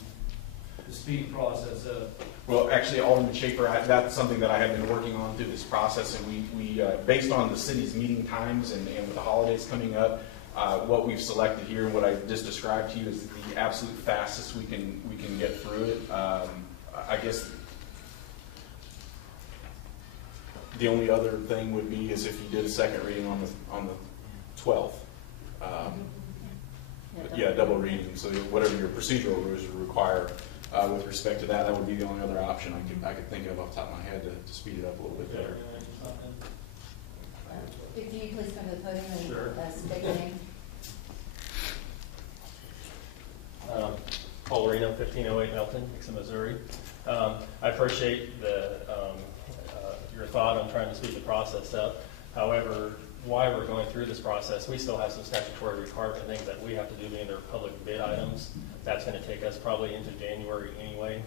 to speed process up. Well, actually, Alderman Schaefer, that's something that I have been working on through this process, and we based on the city's meeting times and with the holidays coming up, What we've selected here and what I just described to you is the absolute fastest we can get through it. I guess the only other thing would be is if you did a second reading on the 12th. Double reading. So whatever your procedural rules require with respect to that, that would be the only other option I could think of off the top of my head to speed it up a little bit better. If you please come to the podium and Sure. state your name. Paul Reno, 1508 Melton, Dixon, Missouri. I appreciate your thought on trying to speed the process up. However, while we're going through this process, we still have some statutory requirement things that we have to do being their public bid items. That's going to take us probably into January anyway.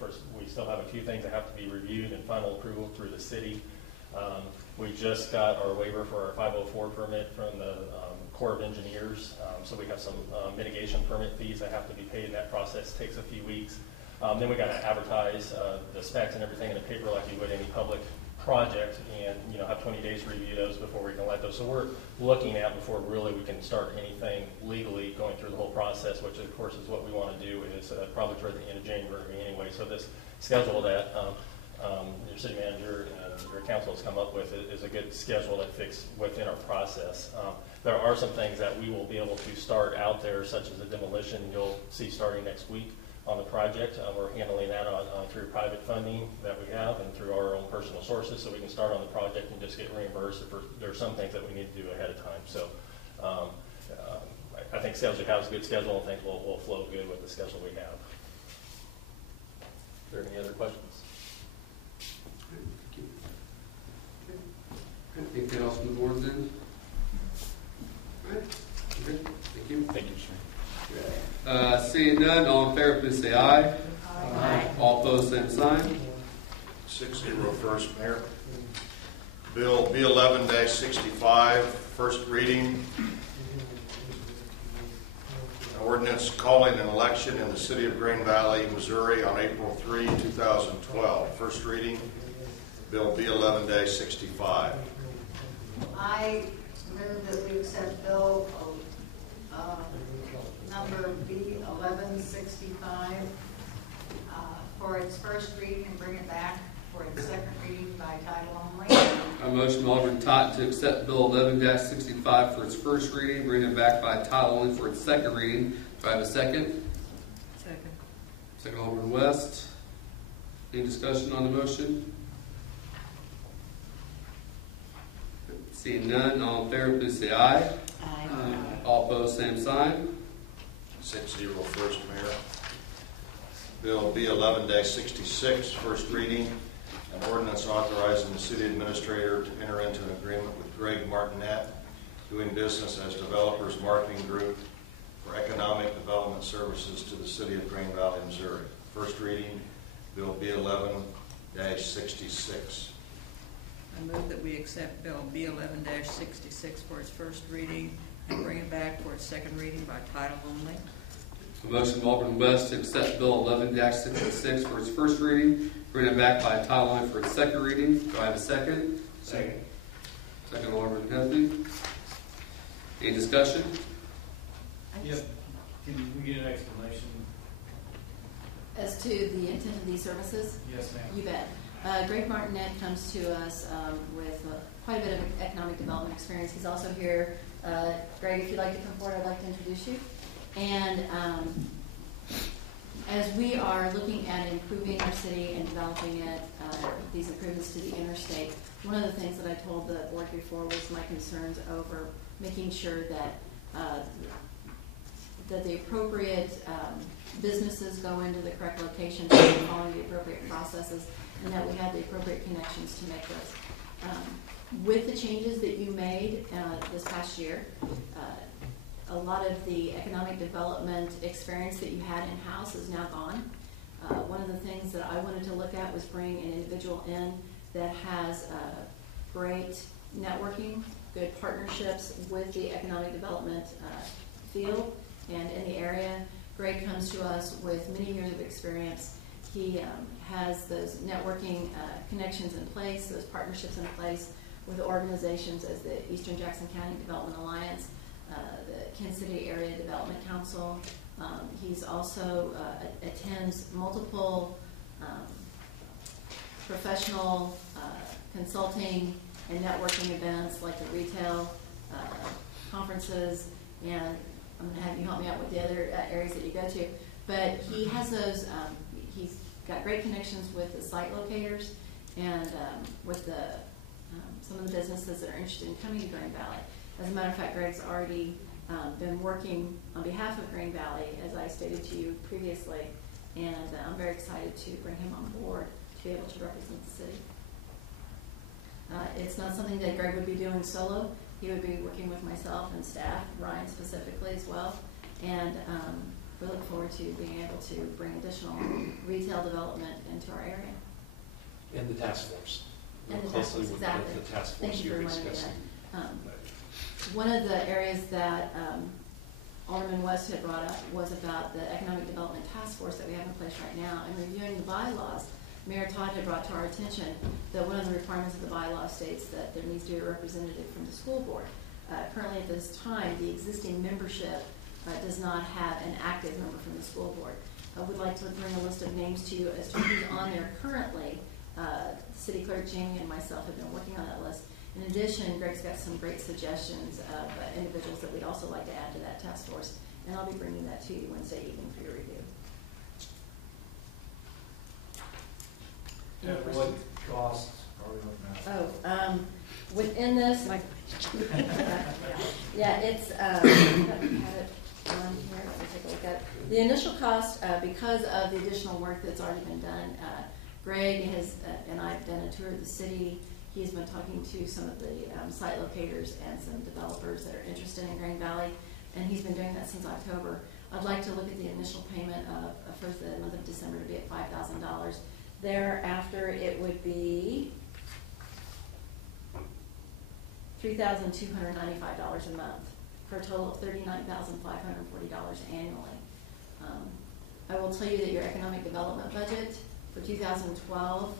First, we still have a few things that have to be reviewed and final approval through the city. We just got our waiver for our 504 permit from the Corps of Engineers, so we have some mitigation permit fees that have to be paid, and that process takes a few weeks. Then we got to advertise the specs and everything in the paper like you would any public project, and have 20 days to review those before we can let those. So we're looking at before really we can start anything legally going through the whole process, which of course is what we want to do is probably toward the end of January anyway. So this schedule that your city manager and your council has come up with is a good schedule that fits within our process. There are some things that we will be able to start out there, such as a demolition you'll see starting next week on the project. We're handling that through private funding that we have and through our own personal sources, so we can start on the project and just get reimbursed if there are some things that we need to do ahead of time. So I think sales has a good schedule, and things will flow good with the schedule we have. Are there any other questions? Anything else from the board then? All right. Okay. Thank you. Thank you, sir. Seeing none, all in favor, please say aye. Aye. All opposed, same sign. 6-0 first, Mayor. Bill B11-65, first reading. An ordinance calling an election in the city of Green Valley, Missouri on April 3, 2012. First reading, Bill B11-65. I move that we accept Bill number B1165 for its first reading and bring it back for its second reading by title only. A motion by Alderman Totten to accept Bill 11-65 for its first reading, bring it back by title only for its second reading. Do I have a second? Second. Second, Alderman West. Any discussion on the motion? Seeing none, all in favor, please say aye. Aye. All opposed, same sign. 6-0 first, Mayor. Bill B11-66, first reading. An ordinance authorizing the city administrator to enter into an agreement with Greg Martinet, doing business as Developers Marketing Group, for economic development services to the city of Green Valley, Missouri. First reading, Bill B11-66. I move that we accept Bill B11-66 for its first reading and bring it back for its second reading by title only. A motion by Alderman West to accept Bill 11-66 for its first reading, bring it back by title only for its second reading. Do I have a second? Second. Second, Alderman Kennedy. Any discussion? Yep. Can we get an explanation? As to the intent of these services? Yes, ma'am. You bet. Greg Martinet comes to us with quite a bit of economic development experience. He's also here. Greg, if you'd like to come forward, I'd like to introduce you. And as we are looking at improving our city and developing it, these improvements to the interstate, one of the things that I told the board before was my concerns over making sure that that the appropriate businesses go into the correct locations and following the appropriate processes, and that we have the appropriate connections to make those. With the changes that you made this past year, a lot of the economic development experience that you had in-house is now gone. One of the things that I wanted to look at was bring an individual in that has great networking, good partnerships with the economic development field and in the area. Greg comes to us with many years of experience. He has those networking connections in place, those partnerships in place with organizations as the Eastern Jackson County Development Alliance, the Kansas City Area Development Council. He's also attends multiple professional consulting and networking events like the retail conferences, and I'm going to have you help me out with the other areas that you go to. But he has those, he's got great connections with the site locators and with the some of the businesses that are interested in coming to Green Valley. As a matter of fact, Greg's already been working on behalf of Green Valley, as I stated to you previously, and I'm very excited to bring him on board to be able to represent the city. It's not something that Greg would be doing solo. He would be working with myself and staff, Ryan specifically as well, and we look forward to being able to bring additional retail development into our area. And the task force. And the Closely task force, with exactly. the task force Thank you you're for reminding me of discussing. that. One of the areas that Alderman West had brought up was about the Economic Development Task Force that we have in place right now. And reviewing the bylaws, Mayor Todd had brought to our attention that one of the requirements of the bylaw states that there needs to be a representative from the school board. Currently at this time, the existing membership does not have an active member from the school board. I would like to bring a list of names to you as to who's on there currently. City Clerk Jamie and myself have been working on that list. In addition, Greg's got some great suggestions of individuals that we'd also like to add to that task force, and I'll be bringing that to you Wednesday evening for your review. At what costs are we looking at? Oh, within this, yeah, it's, I have it on here, let me take a look at it. The initial cost, because of the additional work that's already been done, Greg has, and I've done a tour of the city. He's been talking to some of the site locators and some developers that are interested in Green Valley, and he's been doing that since October. I'd like to look at the initial payment for the month of December to be at $5,000. Thereafter, it would be $3,295 a month for a total of $39,540 annually. I will tell you that your economic development budget for 2012,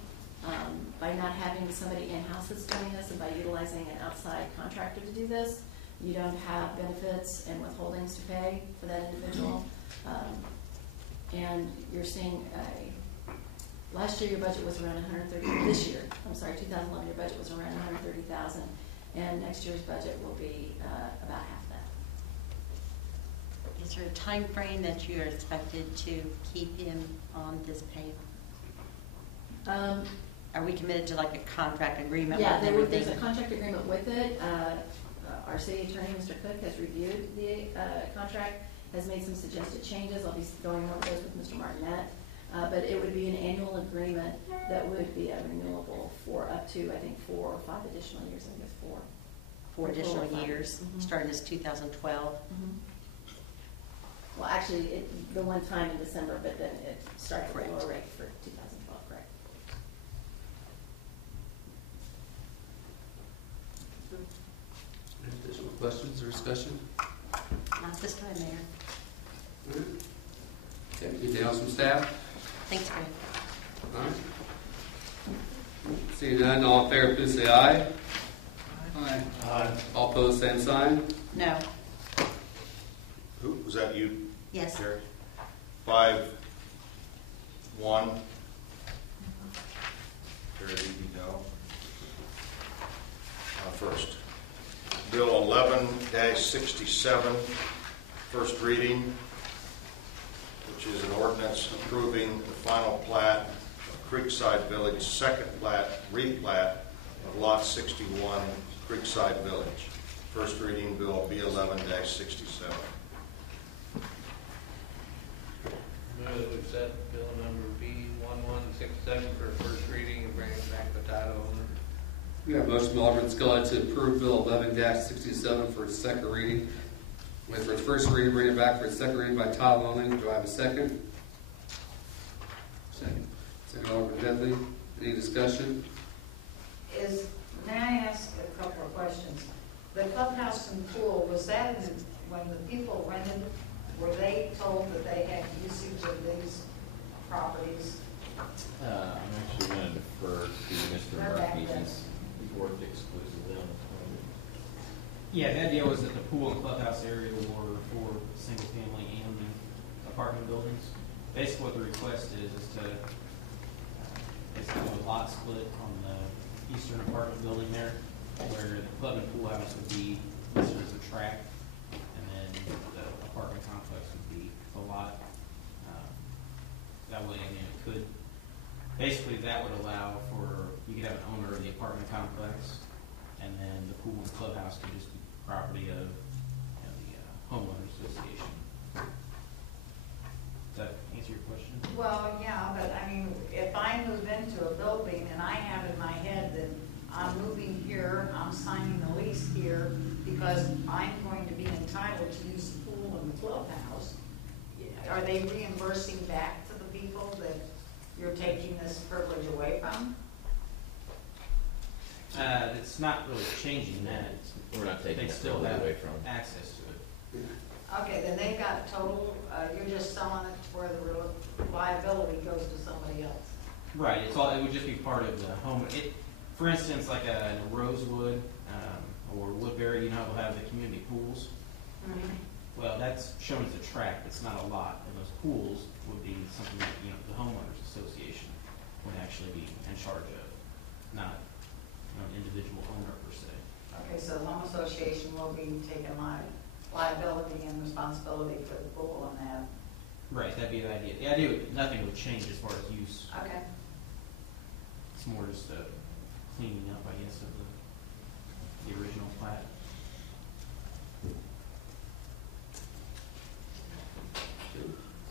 by not having somebody in-house that's doing this and by utilizing an outside contractor to do this, you don't have benefits and withholdings to pay for that individual. And you're seeing last year your budget was around 130. This year, I'm sorry, 2011 your budget was around 130,000, and next year's budget will be about half that. Is there a time frame that you are expected to keep him on this pay? Are we committed to like a contract agreement? Yeah, with there's a everything? contract agreement with it. Our city attorney, Mr. Cook, has reviewed the contract, has made some suggested changes. I'll be going over those with Mr. Martinet. But it would be an annual agreement that would be renewable for up to, I think, 4 or 5 additional years. I think it's 4. 4 additional 5 years, Mm-hmm. starting as 2012. Mm-hmm. Well, actually, the one time in December, but then it starts at a lower rate for 2012, correct? Any additional questions or discussion? Not this time, Mayor. All right. Okay, anything else from staff? Thanks, Greg. All right. Seeing none, all in favor, please say aye. Aye. Aye. All opposed, same sign. No. Who, was that you? Yes. Terry? 5-1. Terry, you know. First. Bill 11-67, first reading, which is an ordinance approving the final plat of Creekside Village, second plat, replat of Lot 61, Creekside Village. First reading, Bill B11-67. Move that we accept bill number B1167 for first reading and bring it back to title only. We have a motion by Alderman Sculley to approve Bill 11-67 for its second reading. Wait for its first reading, bring it back for its second reading by title only. Do I have a second? Second. Second, Alderman Dudley. Any discussion? May I ask a couple of questions? The clubhouse and pool, was that when the people rented, were they told that they had usage of these properties? I'm actually going to defer to Mr. Right back Murphy then. since he worked exclusively on the project. Yeah, the idea was that the pool and clubhouse area were for single family and the apartment buildings. Basically what the request is to do a lot split on the eastern apartment building there, where the club and pool house would be listed as a tract, and then the apartment complex would be the lot. That way, I mean, it could, basically that would allow for, you could have an owner of the apartment complex, and then the pool and clubhouse could just be property of the homeowners association. Does that answer your question? Well, yeah, but I mean, if I move into a building and I have in my head that I'm moving here, I'm signing the lease here because I'm going to be entitled to use the pool and the clubhouse, are they reimbursing back to the people that you're taking this privilege away from? It's not really changing that. We're not taking They it still away have from. access to it. Okay, then they've got total, you're just selling it to where the liability goes to somebody else. Right, it would just be part of the home. For instance, like in a Rosewood or Woodbury, they'll have the community pools. Mm-hmm. Well, that's shown as a tract, it's not a lot, and those pools would be something that, the homeowners association would actually be in charge of, not an individual owner per se. Okay, so the home association will be taking liability and responsibility for the pool and that. Right, that'd be the idea. The idea would, nothing would change as far as use. Okay. It's more just a cleaning up, I guess, of the original plat.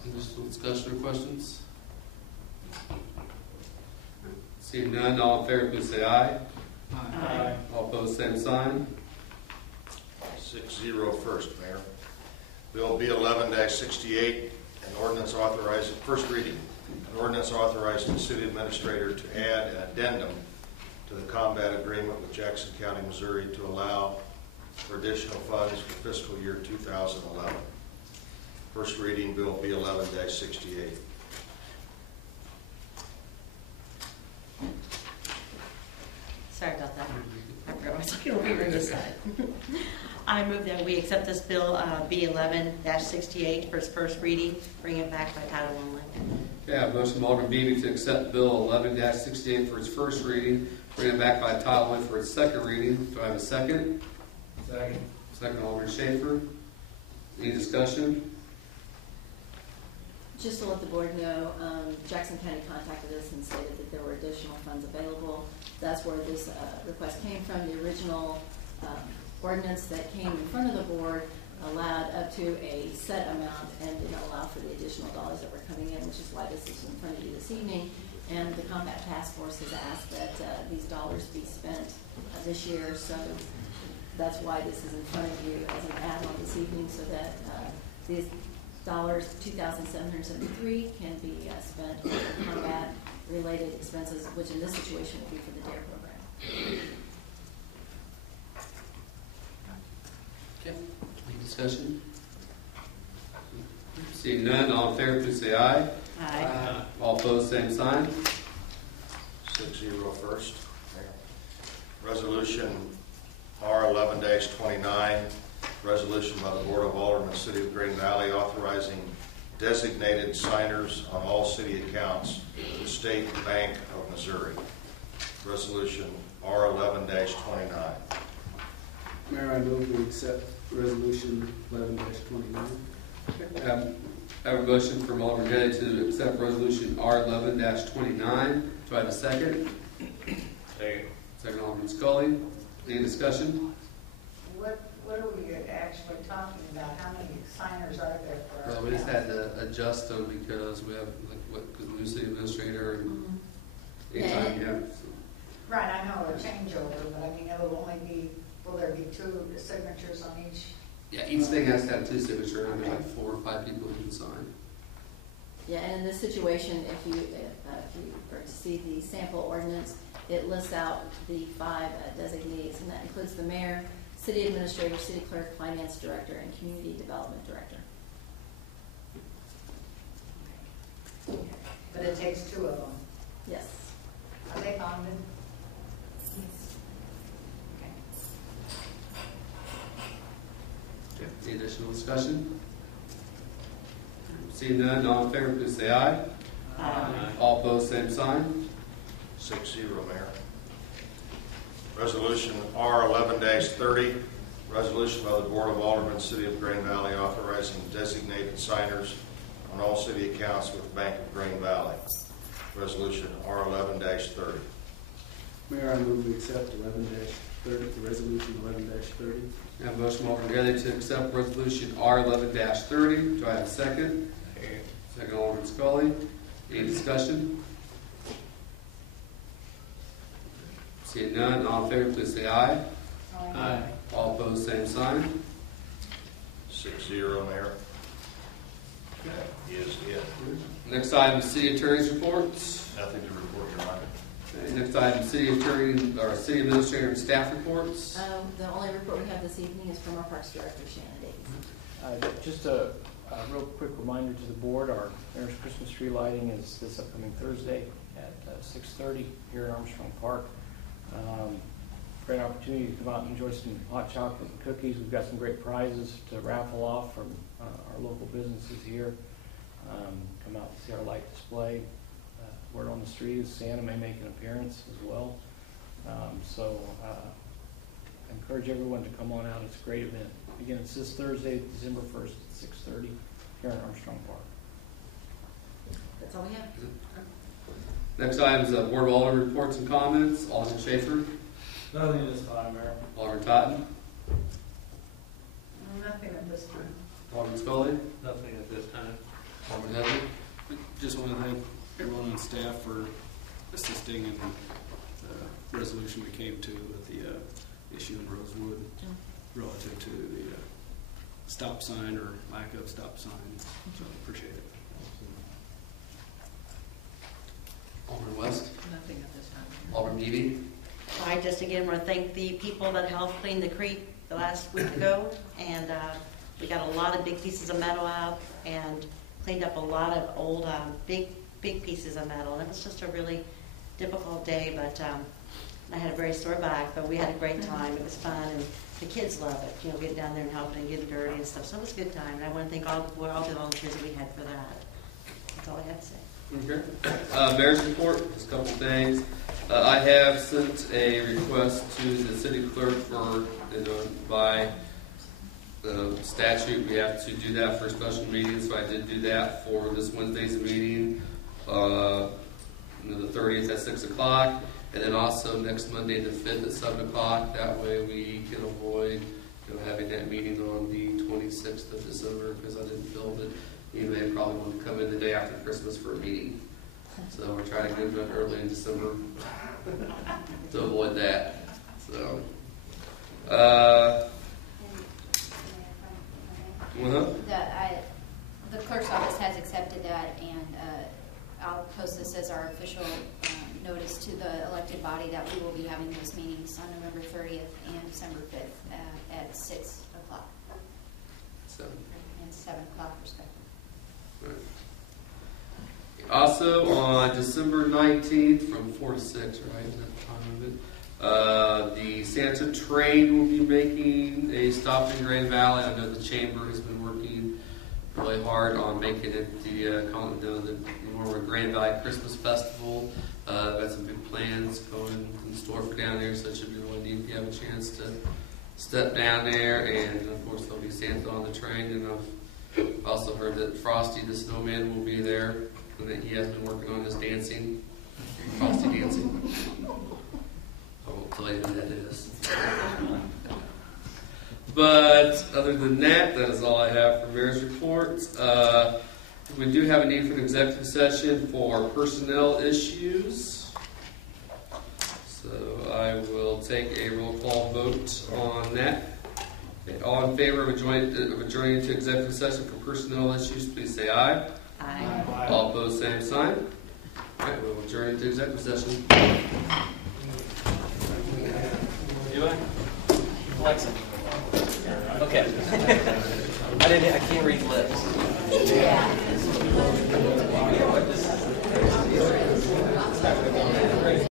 Additional discussion or questions? Seeing none, all in favor, please say aye. Aye. All opposed, same sign. 6-0 first, Mayor. Bill B11-68, an ordinance authorizing, first reading, an ordinance authorizing the city administrator to add an addendum to the combat agreement with Jackson County, Missouri to allow for additional funds for fiscal year 2011. First reading, Bill B11-68. Sorry about that. I forgot I was looking over this side. I move that we accept this bill B11-68 for its first reading, bring it back by title only. Okay, I have a motion from Alderman Beebe to accept Bill 11-68 for its first reading, bring it back by title only for its second reading. Do I have a second? Second. Second, Alderman Schaefer. Any discussion? Just to let the board know, Jackson County contacted us and stated that there were additional funds available. That's where this request came from. The original ordinance that came in front of the board allowed up to a set amount and did not allow for the additional dollars that were coming in, which is why this is in front of you this evening. And the Combat Task Force has asked that these dollars be spent this year, so that's why this is in front of you as an add-on this evening, so that these dollars, $2,773, can be spent for combat-related expenses, which in this situation will be for the DARE program. Okay. Any discussion? Seeing none, all in favor, please say aye. Aye. All opposed, same sign. 6-0 first. Resolution R11-29, resolution by the Board of Aldermen, City of Green Valley, authorizing designated signers on all city accounts of the State Bank of Missouri. Resolution R11-29. Mayor, I move we accept resolution 11-29. I have a motion from Alderman Getty to accept resolution R11-29. Do I have a second? Second. Second, Alderman Scully. Any discussion? What are we actually talking about? How many signers are there for our Well, we just accounts? had to adjust them because we have, because the new city administrator and anytime you have. Right, I know a changeover, but I mean, it'll only be, will there be 2 signatures on each? Yeah, each thing has to have 2 signatures, and there's like 4 or 5 people who can sign. Yeah, and in this situation, if you were to see the sample ordinance, it lists out the 5 designees, and that includes the mayor, city administrator, city clerk, finance director, and community development director. But it takes 2 of them. Yes. Are they bonded? Yes. Okay. Any additional discussion? Seeing none, all in favor, please say aye. Aye. All opposed, same sign. 6-0, Mayor. Resolution R11-30, resolution by the Board of Aldermen, City of Green Valley, authorizing designated signers on all city accounts with Bank of Green Valley. Resolution R11-30. Mayor, I move we accept 11-30, the resolution 11-30. We have a motion from Alderman Bailey to accept resolution R11-30. Do I have a second? Second, Alderman Scully. Any discussion? Seeing none, all in favor, please say aye. Aye. All opposed, same sign. 6-0, Mayor. Is it. Next item is city attorney's reports. Nothing to report, Your Honor. Okay, next item, city attorney, or city administrator and staff reports. The only report we have this evening is from our Parks Director, Shannon Davis. Just a real quick reminder to the board, our Mayor's Christmas tree lighting is this upcoming Thursday at 6:30 here at Armstrong Park. Great opportunity to come out and enjoy some hot chocolate and cookies. We've got some great prizes to raffle off from our local businesses here. Come out and see our light display. Word on the street is Santa may make an appearance as well. So I encourage everyone to come on out. It's a great event. Again, it's this Thursday, December 1st at 6:30 here in Armstrong Park. That's all we have. Next item is Board of Alderman reports and comments. Alderman Schaefer. Nothing at this time, Mayor. Alderman Totten. Nothing at this time. Alderman Scully. Nothing at this time. Alderman Headley. Just want to thank everyone on staff for assisting in the resolution we came to with the issue in Rosewood relative to the stop sign or lack of stop sign. So appreciate it. Alderman West. Nothing at this time. Alderman Beebe. I just again want to thank the people that helped clean the creek the last week ago, and we got a lot of big pieces of metal out and cleaned up a lot of old big pieces of metal. And it was just a really difficult day, but I had a very sore back, but we had a great time. It was fun, and the kids love it, you know, getting down there and helping and getting dirty and stuff. So it was a good time, and I want to thank all the volunteers that we had for that. That's all I have to say. Okay. Mayor's report, just a couple things. I have sent a request to the city clerk for, by statute, we have to do that for a special meeting, so I did do that for this Wednesday's meeting, the 30th at 6 o'clock, and then also next Monday, the 5th at 7 o'clock. That way we can avoid having that meeting on the 26th of December, because I didn't feel that you may probably want to come in the day after Christmas for a meeting. So we're trying to get it early in December to avoid that. So, the clerk's office has accepted that, and I'll post this as our official notice to the elected body that we will be having those meetings on November 30th and December 5th at 6 o'clock. And 7 o'clock respectively. Right. Also on December 19th from 4 to 6, right? Is that the time of it? The Santa train will be making a stop in Grand Valley. I know the Chamber has been working really hard on making it the Grand Valley Christmas Festival. Got some big plans going in store for down there, so it should be really neat if you have a chance to step down there. And of course, there'll be Santa on the train. And I've also heard that Frosty the Snowman will be there, and that he has been working on his dancing, Frosty dancing. I won't tell you who that is. But other than that, that is all I have for mayor's reports. We do have a need for an executive session for personnel issues. So I will take a roll call vote on that. Okay, all in favor of adjourning to executive session for personnel issues, please say aye. Aye. Aye. All opposed, same sign. All right, we'll adjourn into executive session. Do I? Alexa. Okay. I can't read lips. Yeah.